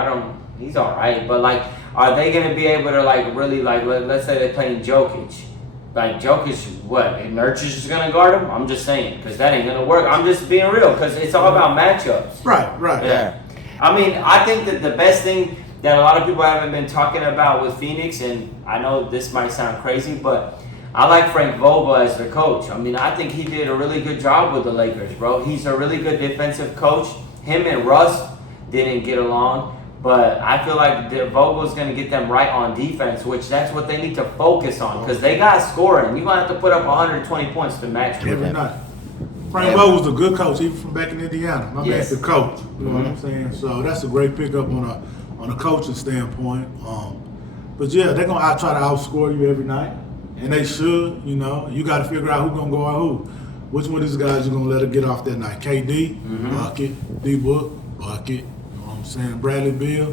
he's all right. But like, are they going to be able to like really like, let's say they're playing Jokic. Like Jokic, what? Nurkic is gonna guard him? I'm just saying, because that ain't gonna work. I'm just being real, because it's all about matchups. Right. Yeah. I mean, I think that the best thing that a lot of people haven't been talking about with Phoenix, and I know this might sound crazy, but I like Frank Vogel as their coach. I mean, I think he did a really good job with the Lakers, bro. He's a really good defensive coach. Him and Russ didn't get along. But I feel like Vogel's going to get them right on defense, which that's what they need to focus on, because they got scoring. You're going to have to put up 120 points to match with every them. night. Frank Vogel's a good coach, even from back in Indiana. My man's the coach. You know what I'm saying? So that's a great pickup on a coaching standpoint. But yeah, they're going to try to outscore you every night, and they should. You know, you got to figure out who's going to go out who. Which one of these guys you're going to let it get off that night? KD, bucket. D-Book, bucket. I'm saying Bradley Beal,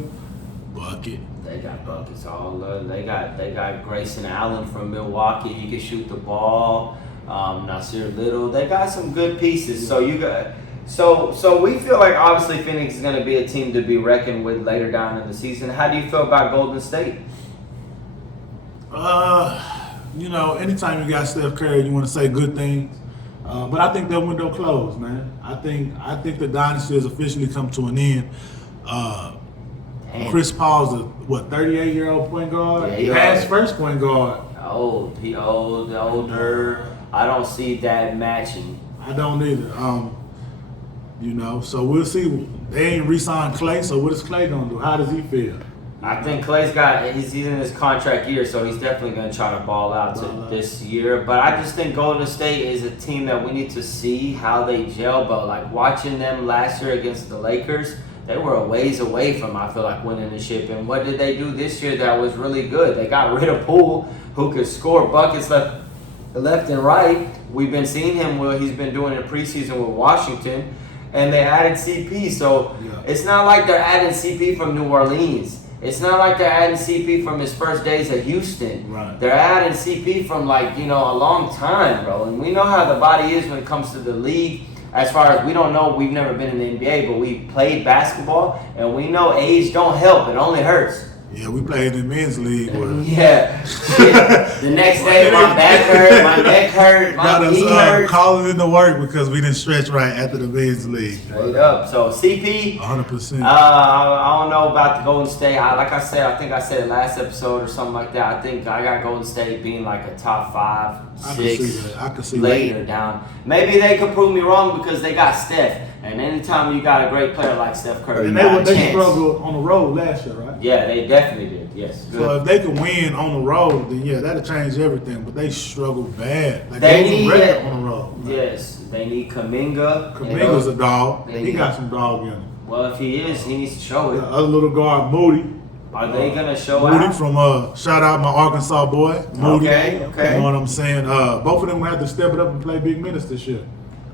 bucket. They got buckets all over. They got Grayson Allen from Milwaukee. He can shoot the ball. Nasir Little. They got some good pieces. So so we feel like obviously Phoenix is going to be a team to be reckoned with later down in the season. How do you feel about Golden State? You know, anytime you got Steph Curry, you want to say good things. But I think that window closed, man. I think the dynasty has officially come to an end. Chris Paul's a 38-year-old point guard. Yeah, Past first point guard. He older. I don't see that matching. I don't either. You know, so we'll see. They ain't re-signed Klay, so what is Klay gonna do? How does he feel? I think Klay's he's in his contract year, so he's definitely going to try to ball out this year. But I just think Golden State is a team that we need to see how they gel. But like watching them last year against the Lakers, they were a ways away from, I feel like, winning the ship. And what did they do this year that was really good? They got rid of Poole, who could score buckets left and right. We've been seeing him what he's been doing in preseason with Washington. And they added CP. So It's not like they're adding CP from New Orleans. It's not like they're adding CP from his first days at Houston. Right. They're adding CP from a long time, bro. And we know how the body is when it comes to the league. As far as we don't know, we've never been in the NBA, but we played basketball, and we know age don't help. It only hurts. Yeah, we played in men's league. Yeah. The next day, my back hurt, my neck hurt, my knee hurt. Calling in to work because we didn't stretch right after the men's league. Straight up. So CP, 100%. I don't know about the Golden State. Like I said, I think I said it last episode or something like that. I think I got Golden State being like a top 5, 6 I can see later down. Maybe they could prove me wrong because they got Steph. And anytime you got a great player like Steph Curry, and they struggled on the road last year, right? Yeah, they definitely did. Yes. Good. So if they could win on the road, then yeah, that'll change everything. But they struggled bad. Like they need record on the road. Yes, they need Kuminga. Kuminga's a dog. He got some dog in him. Well, if he is, he needs to show The it. other little guard, Moody. Are they gonna show Moody out? from shout out my Arkansas boy, Moody. Okay. You know what I'm saying? Both of them will have to step it up and play big minutes this year.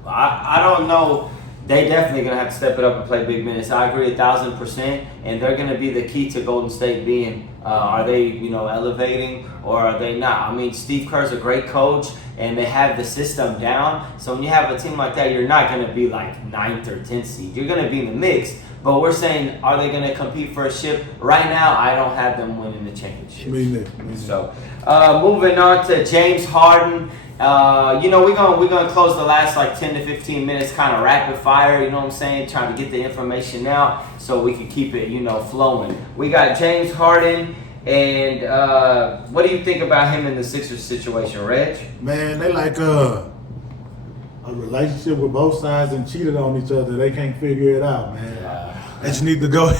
I don't know. They definitely gonna have to step it up and play big minutes. I agree 1,000%, and they're gonna be the key to Golden State being. Are they, elevating or are they not? I mean, Steve Kerr's a great coach, and they have the system down. So when you have a team like that, you're not gonna be like 9th or 10th seed. You're gonna be in the mix. But we're saying, are they gonna compete for a ship? Right now, I don't have them winning the championship. Me neither. So, moving on to James Harden. We're gonna close the last like 10 to 15 minutes kind of rapid fire, you know what I'm saying? Trying to get the information out so we can keep it, flowing. We got James Harden, and what do you think about him in the Sixers situation, Reg? Man, they like a relationship with both sides and cheated on each other. They can't figure it out, man. They just need to go.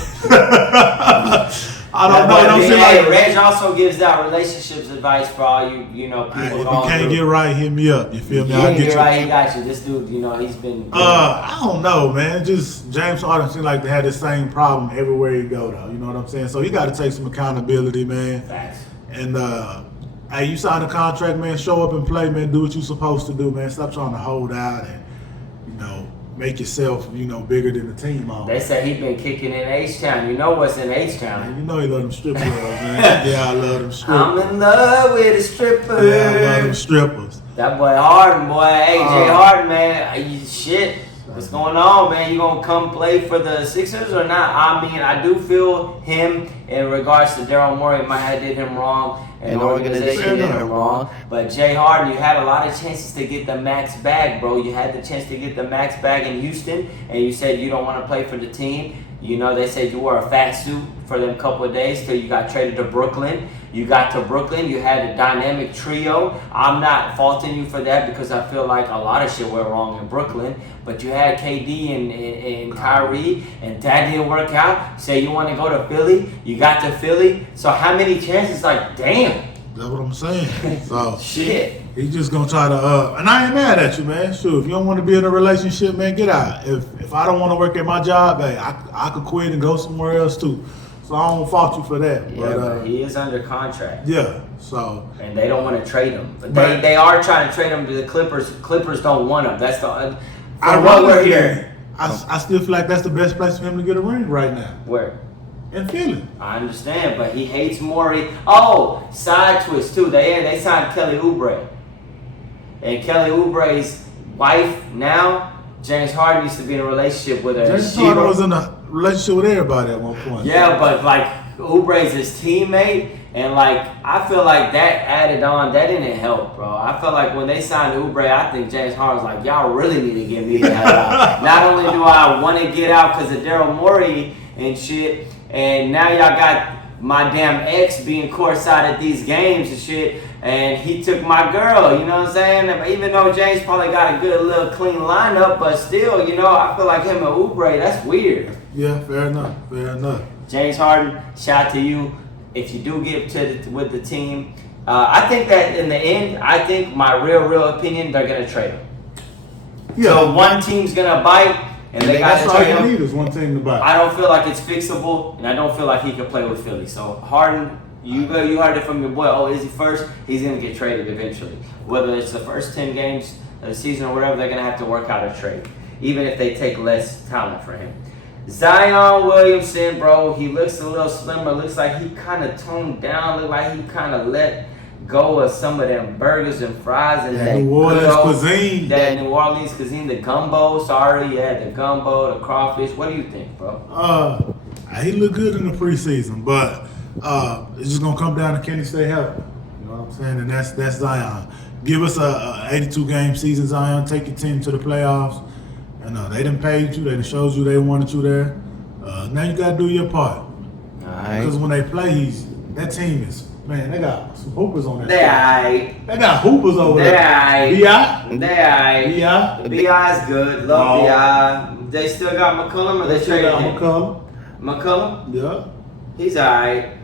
I don't know. It don't seem like Reg also gives out relationships advice for all you, people. If you can't get right, hit me up. You feel me? I'll get you. Right, he got you. This dude, he's been. I don't know, man. Just James Harden seems like they had the same problem everywhere he go, though. You know what I'm saying? So you got to take some accountability, man. Facts. And hey, you signed a contract, man. Show up and play, man. Do what you're supposed to do, man. Stop trying to hold out and make yourself, bigger than the team. They say he been kicking in H-Town. You know what's in H-Town? Man, you know he love them strip clubs, man. Yeah, I love them strippers. I'm in love with a stripper. Yeah, I love them strippers. That boy Harden, boy. AJ Harden, man. Shit. What's going on, man? You gonna come play for the Sixers or not? I mean, I do feel him in regards to Daryl Morey might have did him wrong and the organization did him wrong. But Jay Harden, you had a lot of chances to get the max bag, bro. You had the chance to get the max bag in Houston, and you said you don't want to play for the team. They said you wore a fat suit for them couple of days till you got traded to Brooklyn. You got to Brooklyn, you had a dynamic trio. I'm not faulting you for that because I feel like a lot of shit went wrong in Brooklyn. But you had KD and Kyrie, and that didn't work out. Say you want to go to Philly, you got to Philly. So how many chances? Like, damn. That's what I'm saying. So shit. He's just gonna try to and I ain't mad at you, man. Sure, if you don't want to be in a relationship, man, get out. If I don't want to work at my job, hey, I could quit and go somewhere else too. So I don't fault you for that. Yeah, but he is under contract. Yeah, so. And they don't want to trade him. But they are trying to trade him to the Clippers. Clippers don't want him. That's the. We're here. I still feel like that's the best place for him to get a ring right now. Where? In Philly. I understand, but he hates Morey. Oh, side twist too. They signed Kelly Oubre. And Kelly Oubre's wife now, James Harden used to be in a relationship with her. James Harden was in a relationship with everybody at one point. Yeah, but like Oubre's his teammate, and like I feel like that added on, that didn't help, bro. I feel like when they signed Oubre, I think James Harden's like, y'all really need to get me the hell out. Not only do I want to get out because of Daryl Morey and shit, and now y'all got my damn ex being courtside at these games and shit, and he took my girl, you know what I'm saying? Even though James probably got a good little clean lineup, but still, I feel like him and Oubre, that's weird. Yeah, fair enough. James Harden, shout out to you. If you do get with the team, I think that in the end, my real opinion, they're gonna trade him. Yeah. So one team's gonna bite, and they got to trade him. All you need is one team to bite. I don't feel like it's fixable, and I don't feel like he can play with Philly. So Harden, you heard it from your boy. Oh, is he first? He's gonna get traded eventually. Whether it's the first 10 games of the season or whatever, they're gonna have to work out a trade, even if they take less talent for him. Zion Williamson, bro, he looks a little slimmer. Looks like he kind of toned down. Look like he kind of let go of some of them burgers and fries and that New Orleans cuisine. That New Orleans cuisine, the gumbo. The gumbo, the crawfish. What do you think, bro? He looked good in the preseason, but it's just gonna come down to can he stay healthy. You know what I'm saying? And that's Zion. Give us a 82 game season, Zion. Take your team to the playoffs. And they done paid you. They done showed you they wanted you there. Now you gotta do your part. Because when they play, that team is, man, they got some hoopers on that team. They got hoopers over there. B.I.? B.I.'s good. Love B.I. They still got McCollum, or they traded him? McCollum? Yeah. He's alright.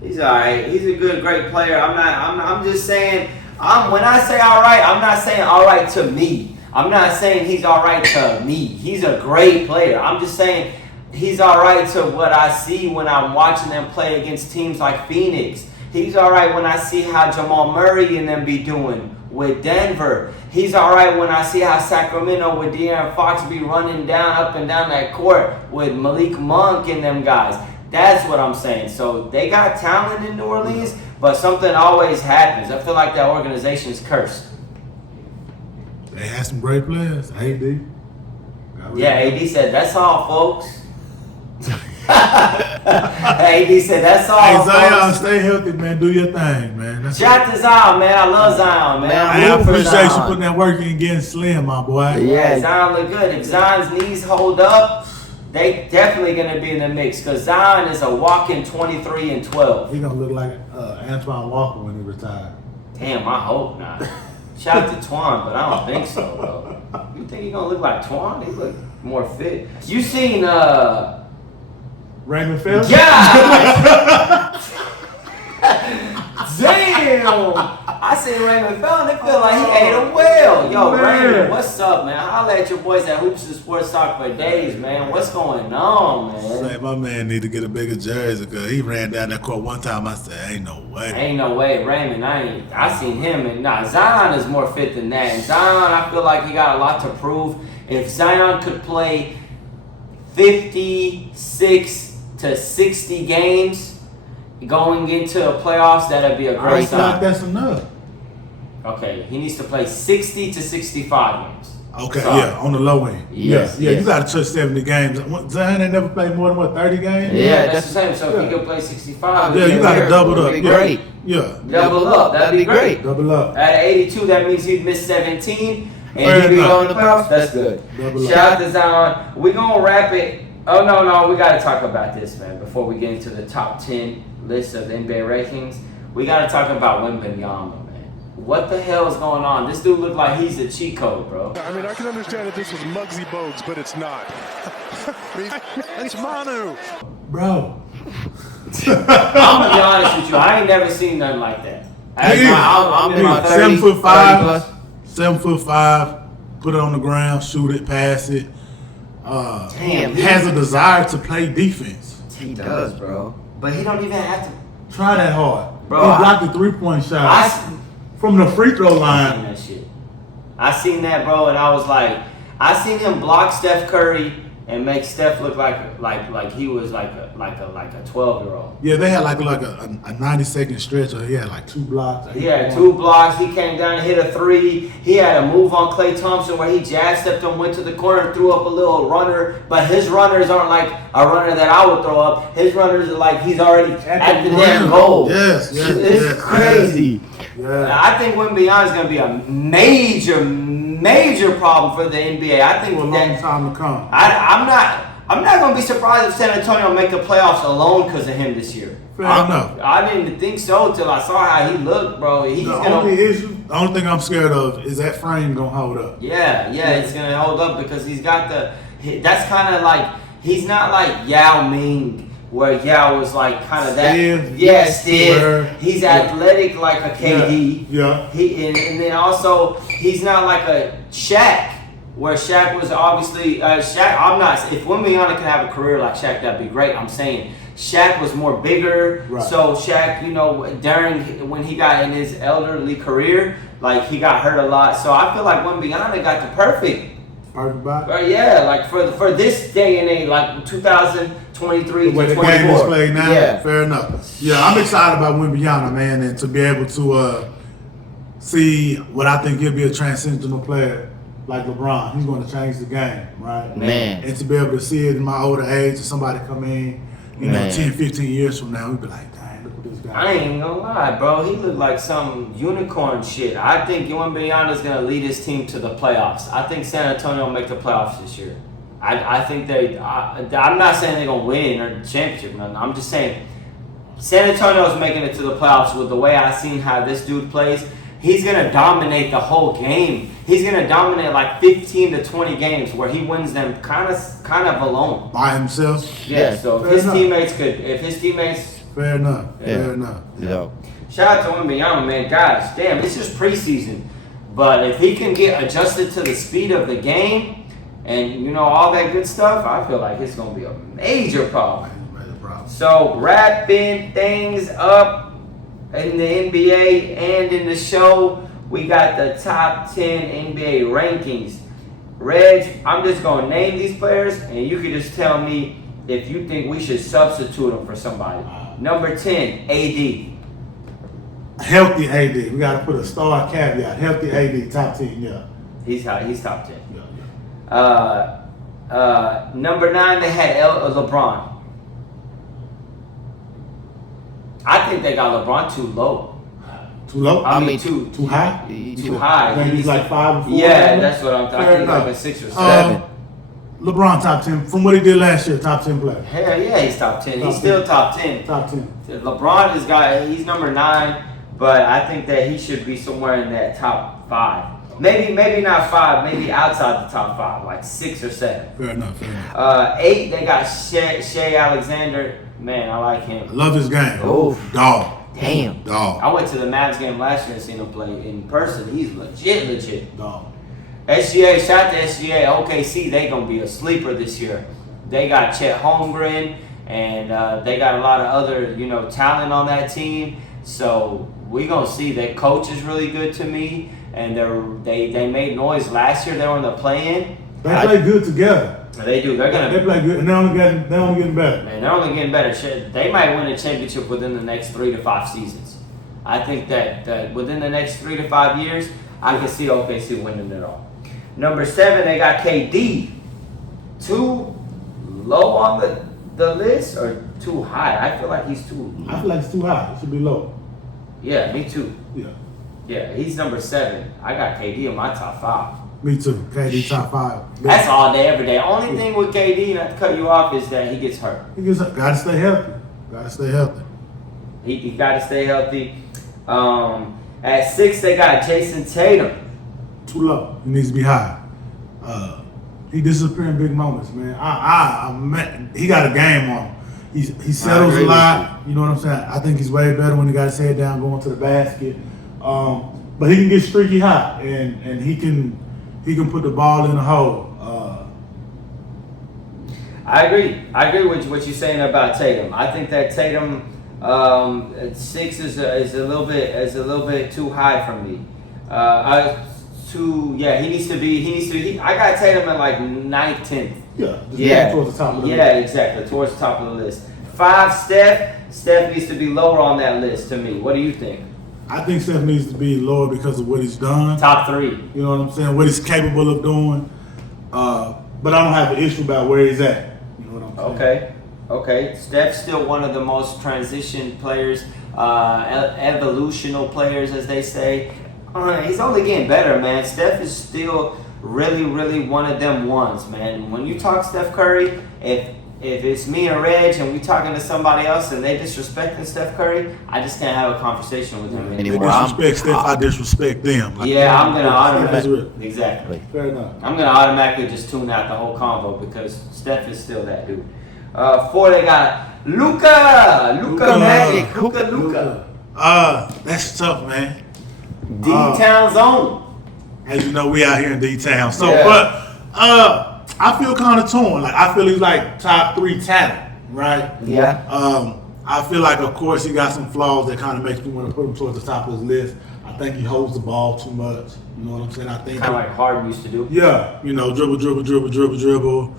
He's a great player. I'm just saying, when I say alright, I'm not saying alright to me. I'm not saying he's all right to me. He's a great player. I'm just saying he's all right to what I see when I'm watching them play against teams like Phoenix. He's all right when I see how Jamal Murray and them be doing with Denver. He's all right when I see how Sacramento with De'Aaron Fox be running up and down that court with Malik Monk and them guys. That's what I'm saying. So they got talent in New Orleans, but something always happens. I feel like that organization is cursed. They had some great players. AD. Yeah, AD said, that's all, folks. AD said, that's all, Hey, Zion, folks. stay healthy, man. Do your thing, man. That's Shout out to Zion, man. I love Zion, man. I I'm rooting for appreciate you Zion. putting that work in getting slim, my boy. Yeah, Zion look good. If Zion's knees hold up, they definitely going to be in the mix because Zion is a walking 23 and 12. He gonna look like Antoine Walker when he retired. Damn, I hope not. Shout out to Twan, but I don't think so, bro. You think he gonna look like Twan? He look more fit. You seen Raymond Felton? Yeah. Damn. I seen Raymond Felton. It feel like he ate a whale. Yo, Man. Raymond, what's up, man? Holla at your boys at Hoops and Sports Talk for days, man. What's going on, man? Say, my man need to get a bigger jersey because he ran down that court one time. I said, ain't no way. Ain't no way, Raymond. I seen him, and Zion is more fit than that. And Zion, I feel like he got a lot to prove. If Zion could play 56 to 60 games going into the playoffs, that'd be a I great feel like sign. that's enough. Okay, he needs to play 60 to 65 games. Okay, Sorry. yeah, on the low end. Yes, yeah, yes. you got to touch 70 games. Zion ain't never played more than 30 games? Yeah, that's the same. So if he could play 65, Yeah, you got to double up. That'd be great. Yeah. double up. That'd be great. Double up. At 82, that means he'd miss 17. Fair And he'd be enough. going to the playoffs. That's good. Double up. Shout out to Zion. We're going to wrap it. Oh, no. We got to talk about this, man. Before we get into the top 10 list of the NBA rankings, we got to talk about Wemby, man. What the hell is going on? This dude look like he's a cheat code, bro. I mean, I can understand if this was Muggsy Bogues, but it's not. I mean, it's Manu. Bro. I'm going to be honest with you. I ain't never seen nothing like that. I'm in my 30s. 7'5", 7'5", put it on the ground, shoot it, pass it. Damn. Has a desire to play defense. He does, bro. But he don't even have to. Try that hard. Bro, He blocked the 3-point shot I from the free throw seen line. that shit. I seen that, bro, and I was like, I seen him block Steph Curry and make Steph look like he was like a 12-year-old. Yeah, they had like a 90-second stretch. Or he had like 2 blocks. He had 2 blocks. He came down and hit a 3. He had a move on Klay Thompson where he jab stepped him, went to the corner, and threw up a little runner. But his runners aren't like a runner that I would throw up. His runners are like he's already at the damn goal. Yes. It's crazy. Yeah. I think Wemby is going to be a major problem for the NBA. I think For a long that time to come. I'm not going to be surprised if San Antonio make the playoffs alone because of him this year. Fair enough. I didn't think so till I saw how he looked, bro. He's The gonna. only thing I'm scared of is that frame gonna hold up. Yeah, it's gonna hold up because he's got that's kind of like he's not like Yao Ming. Where Yao was like kind of that, stiff. He's athletic like a KD. Yeah. And then also he's not like a Shaq, where Shaq was obviously Shaq. I'm not. If Wembyana can have a career like Shaq, that'd be great. I'm saying Shaq was more bigger, Right. so Shaq, during when he got in his elderly career, like he got hurt a lot. So I feel like Wembyana got the perfect. Perfect body. But yeah, like for this day and age, like 2023 The way to the game is 24. played now, Yeah. fair enough. Yeah, I'm excited about Wembyana, man, and to be able to see what I think he'll be a transcendental player like LeBron. He's going to change the game, right? Man. And to be able to see it in my older age, and somebody come in, 10, 15 years from now, we'd be like, dang, look what this guy I ain't gonna lie, bro. He looked like some unicorn shit. I think Wembyana's gonna lead his team to the playoffs. I think San Antonio will make the playoffs this year. I think I'm not saying they're gonna win or the championship, man. I'm just saying San Antonio's making it to the playoffs with the way I seen how this dude plays. He's gonna dominate the whole game. He's gonna dominate like 15 to 20 games where he wins them kind of alone. by himself. Yeah. So Fair if his enough. teammates. Fair enough. Yeah. Fair enough. Yo. Shout out to Wembyana, man. Guys, damn, this is preseason. But if he can get adjusted to the speed of the game and, all that good stuff, I feel like it's going to be a major problem. So, wrapping things up in the NBA and in the show, we got the top 10 NBA rankings. Reg, I'm just going to name these players, and you can just tell me if you think we should substitute them for somebody. Number 10, AD. Healthy AD. We got to put a star caveat. Healthy AD, top 10, yeah. He's top 10. Yeah. Number 9, they had LeBron. I think they got LeBron too low. Too low? I mean, too high? Too high. He's like 5 or 4. Yeah, that's what I'm talking about. Like a 6 or 7. LeBron top 10. From what he did last year, top 10 player. Hell yeah, he's top 10. He's still top 10. Top 10. LeBron he's number 9, but I think that he should be somewhere in that top 5. Maybe not 5, maybe outside the top 5, like 6 or 7. Fair enough. 8, they got Shea Alexander. Man, I like him. I love his game. Oh, dog. Damn. Dog. I went to the Mavs game last year and seen him play in person. He's legit. Dog. SGA, shout out to SGA. OKC, they gonna be a sleeper this year. They got Chet Holmgren, and they got a lot of other, talent on that team. So we gonna see. Their coach is really good to me, and they made noise last year. They were in the play-in. They play good together. They do. They play good, and they're only getting better. Man, they're only getting better. They might win a championship within the next 3 to 5 seasons. I think that within the next 3 to 5 years, I can see OKC winning it all. Number 7, they got KD. Too low on the list or too high? I feel like he's too. I feel like it's too high. It should be low. Yeah, me too. Yeah, he's number 7. I got KD in my top 5. Me too. KD top 5. That's all day, every day. Only thing with KD, not to cut you off, is that he gets hurt. Gotta stay healthy. He gotta stay healthy. At 6, they got Jason Tatum. Too low. He needs to be high. He disappearing big moments, man. He got a game on him. He settles a lot. You know what I'm saying? I think he's way better when he got his head down going to the basket. But he can get streaky hot, and he can put the ball in the hole. I agree with what you're saying about Tatum. I think that Tatum 6 is a little bit too high for me. He needs to be. I got Tatum at like 9th, 10th. Towards the top of the list. Yeah, exactly, towards the top of the list. 5, Steph. Steph needs to be lower on that list to me. What do you think? I think Steph needs to be lower because of what he's done. Top 3. You know what I'm saying? What he's capable of doing. But I don't have an issue about where he's at. You know what I'm saying? Okay. Steph's still one of the most transition players, evolutional players, as they say. He's only getting better, man. Steph is still really, really one of them ones, man. When you talk Steph Curry, if it's me or Reg and we talking to somebody else and they disrespecting Steph Curry, I just can't have a conversation with him anymore. They disrespect Steph, I disrespect them. I'm gonna automatically exactly. Fair enough. I'm gonna automatically just tune out the whole convo because Steph is still that dude. 4, they got Luka Magic. Luka. That's tough, man. D-Town zone. As you know, we out here in D-Town. So, yeah. But I feel kind of torn. Like I feel he's like top 3 talent, right? Yeah. I feel like, of course, he got some flaws that kind of makes me want to put him towards the top of his list. I think he holds the ball too much. You know what I'm saying? I think kind of like Harden used to do. Yeah, dribble.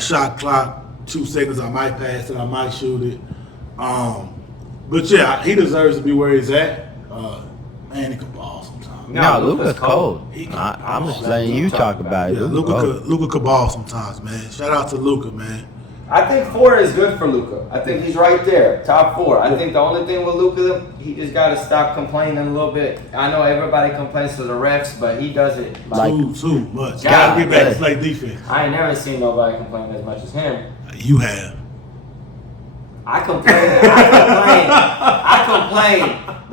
Shot clock, 2 seconds. I might pass it. I might shoot it. But yeah, he deserves to be where he's at. Man, he can ball sometimes. No, Luka's cold. I'm just letting you talk about it. Yeah, Luka can ball sometimes, man. Shout out to Luka, man. I think 4 is good for Luka. I think he's right there, top 4. I think the only thing with Luka, he just got to stop complaining a little bit. I know everybody complains to the refs, but he does it like too much. Gotta get back to play defense. I ain't never seen nobody complain as much as him. You have. I complain,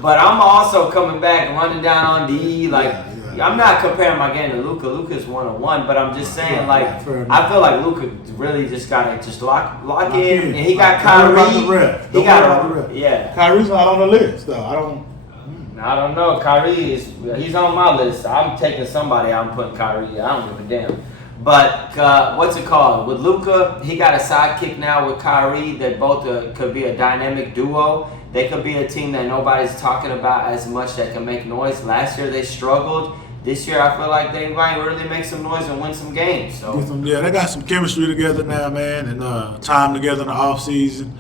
but I'm also coming back, running down on D. I'm not comparing my game to Luka. Luka's 1-on-1, but I'm just saying, I feel like Luka really just gotta just lock in. And he got Kyrie. Kyrie's not on the list, though. I don't know. He's on my list. I'm taking somebody out and putting Kyrie. I don't give a damn. But what's it called? With Luka, he got a sidekick now with Kyrie. They both could be a dynamic duo. They could be a team that nobody's talking about as much that can make noise. Last year they struggled. This year I feel like they might really make some noise and win some games. So they got some chemistry together now, man, and time together in the offseason.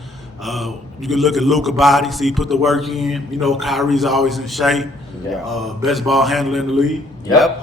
You can look at Luka body, see he put the work in. You know, Kyrie's always in shape. Yeah. Best ball handler in the league. Yep.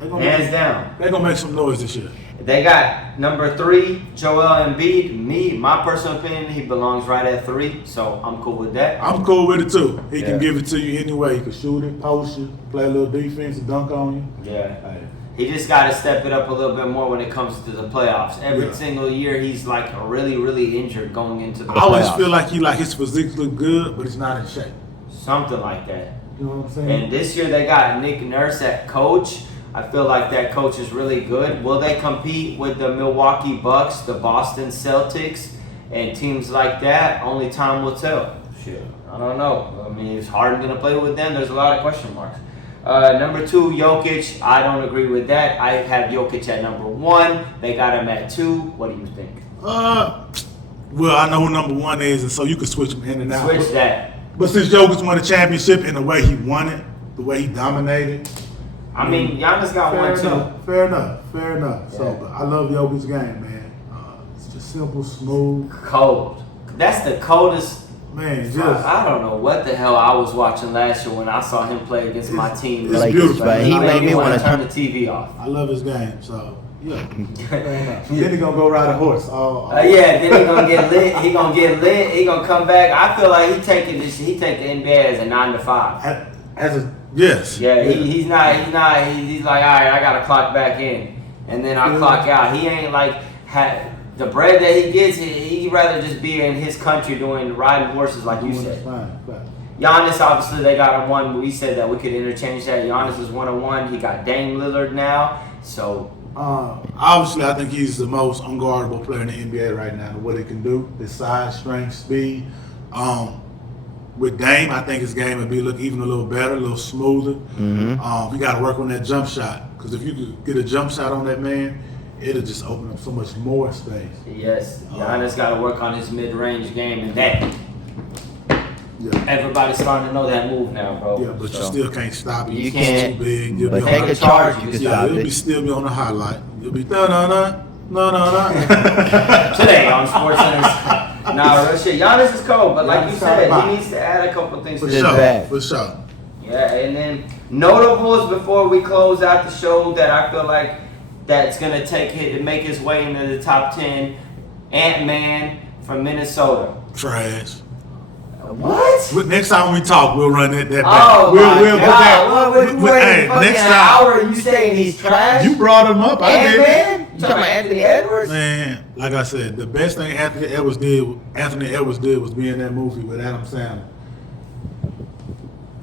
Hands down. They're going to make some noise this year. They got number 3, Joel Embiid. My personal opinion, he belongs right at 3, so I'm cool with that. I'm cool with it too. He can give it to you anyway. He can shoot it, post you, play a little defense, and dunk on you. Yeah. He just got to step it up a little bit more when it comes to the playoffs. Every single year, he's like really, really injured going into the playoffs. I always feel like his physique look good, but he's not in shape. Something like that. You know what I'm saying? And this year they got Nick Nurse at coach. I feel like that coach is really good. Will they compete with the Milwaukee Bucks, the Boston Celtics, and teams like that? Only time will tell. Shit, I don't know. I mean, is Harden going to play with them? There's a lot of question marks. Number 2, Jokic. I don't agree with that. I have Jokic at number 1. They got him at 2. What do you think? Well, I know who number 1 is, and so you can switch him in and out. Switch that. But since Jokic won the championship and the way he won it, the way he dominated. I mean, Giannis got one too. Fair enough. Yeah. So, but I love Jokic's game, man. It's just simple, smooth. Cold. That's the coldest. Man, just I don't know what the hell I was watching last year when I saw him play against my team. It's beautiful. But he made me want to turn the TV off. I love his game, so yeah. Then he gonna go ride a horse. Then he gonna get lit. He gonna get lit. He gonna come back. I feel like he take the NBA as a 9 to 5. Yes. Yeah, he's not. He's like, all right, I gotta clock back in, and then I clock out. He ain't like the bread that he gets. He'd rather just be in his country riding horses, like you said. Fine. Giannis, obviously, they got him 1. We said that we could interchange that. Giannis is 1-1. He got Dame Lillard now, so. Obviously, I think he's the most unguardable player in the NBA right now. What he can do, his size, strength, speed. With Dame, I think his game would be look even a little better, a little smoother. Mm-hmm. He got to work on that jump shot, because if you could get a jump shot on that man, it'll just open up so much more space. Yes, Giannis got to work on his mid-range game, and that. Yeah. Everybody's starting to know that move now, bro. Yeah, but you still can't stop it. You He's can't. too big. But take a charge, you can stop You'll it. still be on the highlight. You'll be no. Today on SportsCenter. Nah, real shit. Giannis is cold, but like you said, he needs to add a couple things to It's the bad. For sure. Yeah, and then notables before we close out the show that I feel like that's gonna make his way into the top 10. Ant-Man from Minnesota. Trash. What? Next time we talk, we'll run that back. Oh we'll my God! hey, next time. Hour, you saying he's trash? You brought him up. I did. Ant-Man? You talking about Anthony Edwards? Man, like I said, the best thing Anthony Edwards did was be in that movie with Adam Sandler.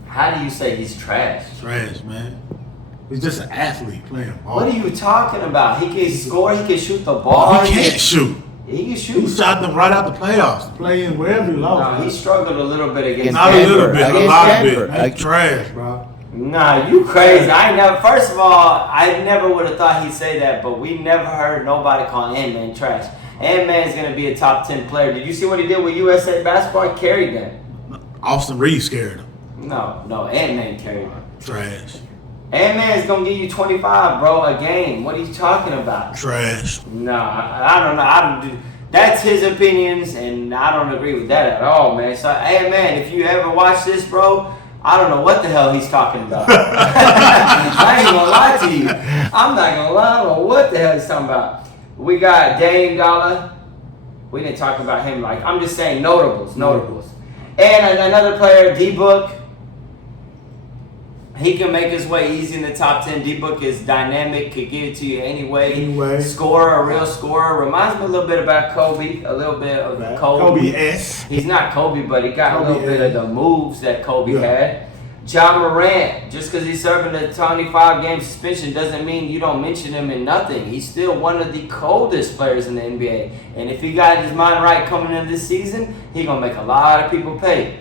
How do you say he's trash? Trash, man. He's just an athlete playing ball. What are you talking about? He can score. He can shoot the ball. He can't shoot. He can shoot. He shot them right out the playoffs, playing wherever he lost. No, he struggled a little bit against Not Denver. a little bit, a Against lot Denver. of bit. He's trash, bro. Nah, you crazy. First of all, I never would have thought he'd say that, but we never heard nobody call Ant-Man trash. Ant-Man's going to be a top 10 player. Did you see what he did with USA Basketball? He carried them. Austin Reeves scared him. No, Ant-Man carried them. Trash. Ant-Man's going to give you 25, bro, a game. What are you talking about? Trash. Nah, I don't know. That's his opinions, and I don't agree with that at all, man. So, hey, man, if you ever watch this, bro, I don't know what the hell he's talking about. I ain't gonna lie to you. I'm not gonna lie. I don't know what the hell he's talking about. We got Dame Dollar. We didn't talk about him. I'm just saying notables. And another player, D-Book. He can make his way easy in the top 10. D-Book is dynamic, could give it to you anyway. Scorer, a real scorer. Reminds me a little bit about Kobe, a little bit of Kobe. Kobe S. He's not Kobe, but he got Kobe a little bit of the moves that Kobe had. Ja Morant, just because he's serving a 25-game suspension doesn't mean you don't mention him in nothing. He's still one of the coldest players in the NBA. And if he got his mind right coming into this season, he's going to make a lot of people pay.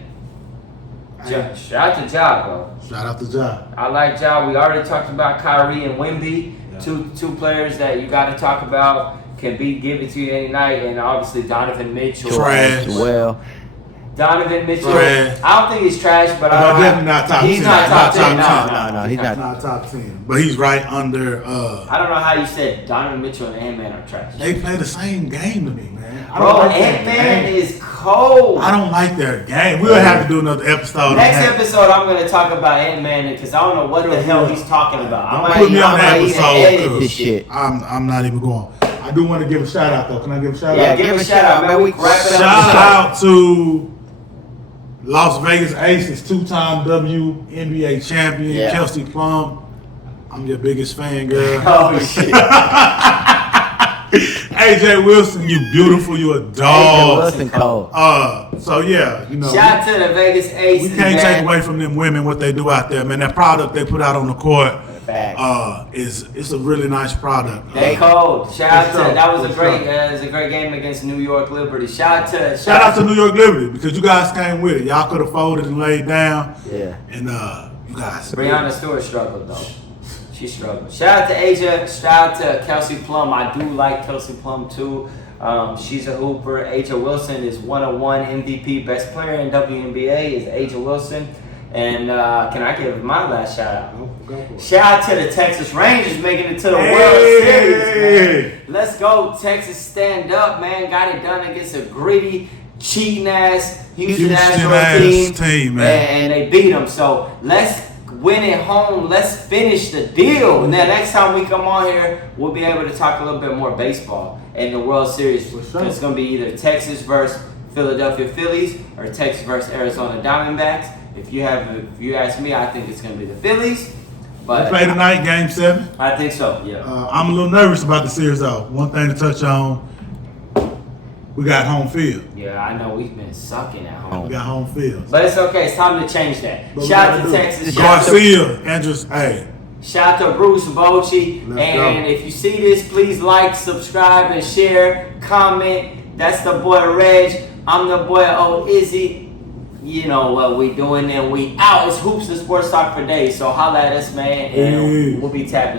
Shout out to Ja, bro. Shout out to Ja. I like Ja. We already talked about Kyrie and Wemby. Yeah. Two players that you got to talk about. Can give it to you any night. And obviously Donovan Mitchell. Trash. Well. Donovan Mitchell. Trash. I don't think he's trash, but definitely not top 10. He's not top 10. No, he's not top 10. But he's right under. I don't know how you said Donovan Mitchell and Ant-Man are trash. They play the same game to me, man. Bro, Ant-Man is cold. I don't like their game. We'll have to do another episode. Next episode, I'm going to talk about Ant-Man because I don't know what the hell he's talking about. Don't put me on that episode. This shit. I'm not even going. I do want to give a shout out though. Can I give a shout out? Yeah, give a shout out, man. We wrap it up. Shout out to Las Vegas Aces, 2-time WNBA champion, Kelsey Plum. I'm your biggest fan, girl. Oh, shit. AJ Wilson, you beautiful, you a dog. AJ Wilson cold. So yeah, you know. Shout out to the Vegas Aces. We can't take away from them women what they do out there, man. That product they put out on the court it's a really nice product. They cold. Shout out to that was a great game against New York Liberty. Shout out to New York Liberty because you guys came with it. Y'all could have folded and laid down. Yeah. And you guys. Breanna Stewart struggled though. She struggled. Shout out to Asia. Shout out to Kelsey Plum. I do like Kelsey Plum too. She's a hooper. Asia Wilson is 101 MVP. Best player in WNBA is Asia Wilson. And can I give my last shout out? Shout out to the Texas Rangers making it to the World Series, man. Let's go, Texas, stand up, man. Got it done against a gritty, cheating ass Houston Astros team, man. And they beat them. So let's win it home. Let's finish the deal. And then next time we come on here, we'll be able to talk a little bit more baseball in the World Series. It's going to be either Texas versus Philadelphia Phillies or Texas versus Arizona Diamondbacks. If you ask me, I think it's going to be the Phillies. But we play tonight, Game 7. I think so, yeah. I'm a little nervous about the series, though. One thing to touch on, we got home field. Yeah, I know we've been sucking at home. We got home field. But it's okay. It's time to change that. Shout out to Texas. Garcia, Andrews, hey. Shout out to Bruce Bochy. And if you see this, please like, subscribe, and share. Comment. That's the boy Reg. I'm the boy Izzy. You know what we doing and we out. It's Hoops and Sports Talk for days. So holla at us, man, and we'll be tapping.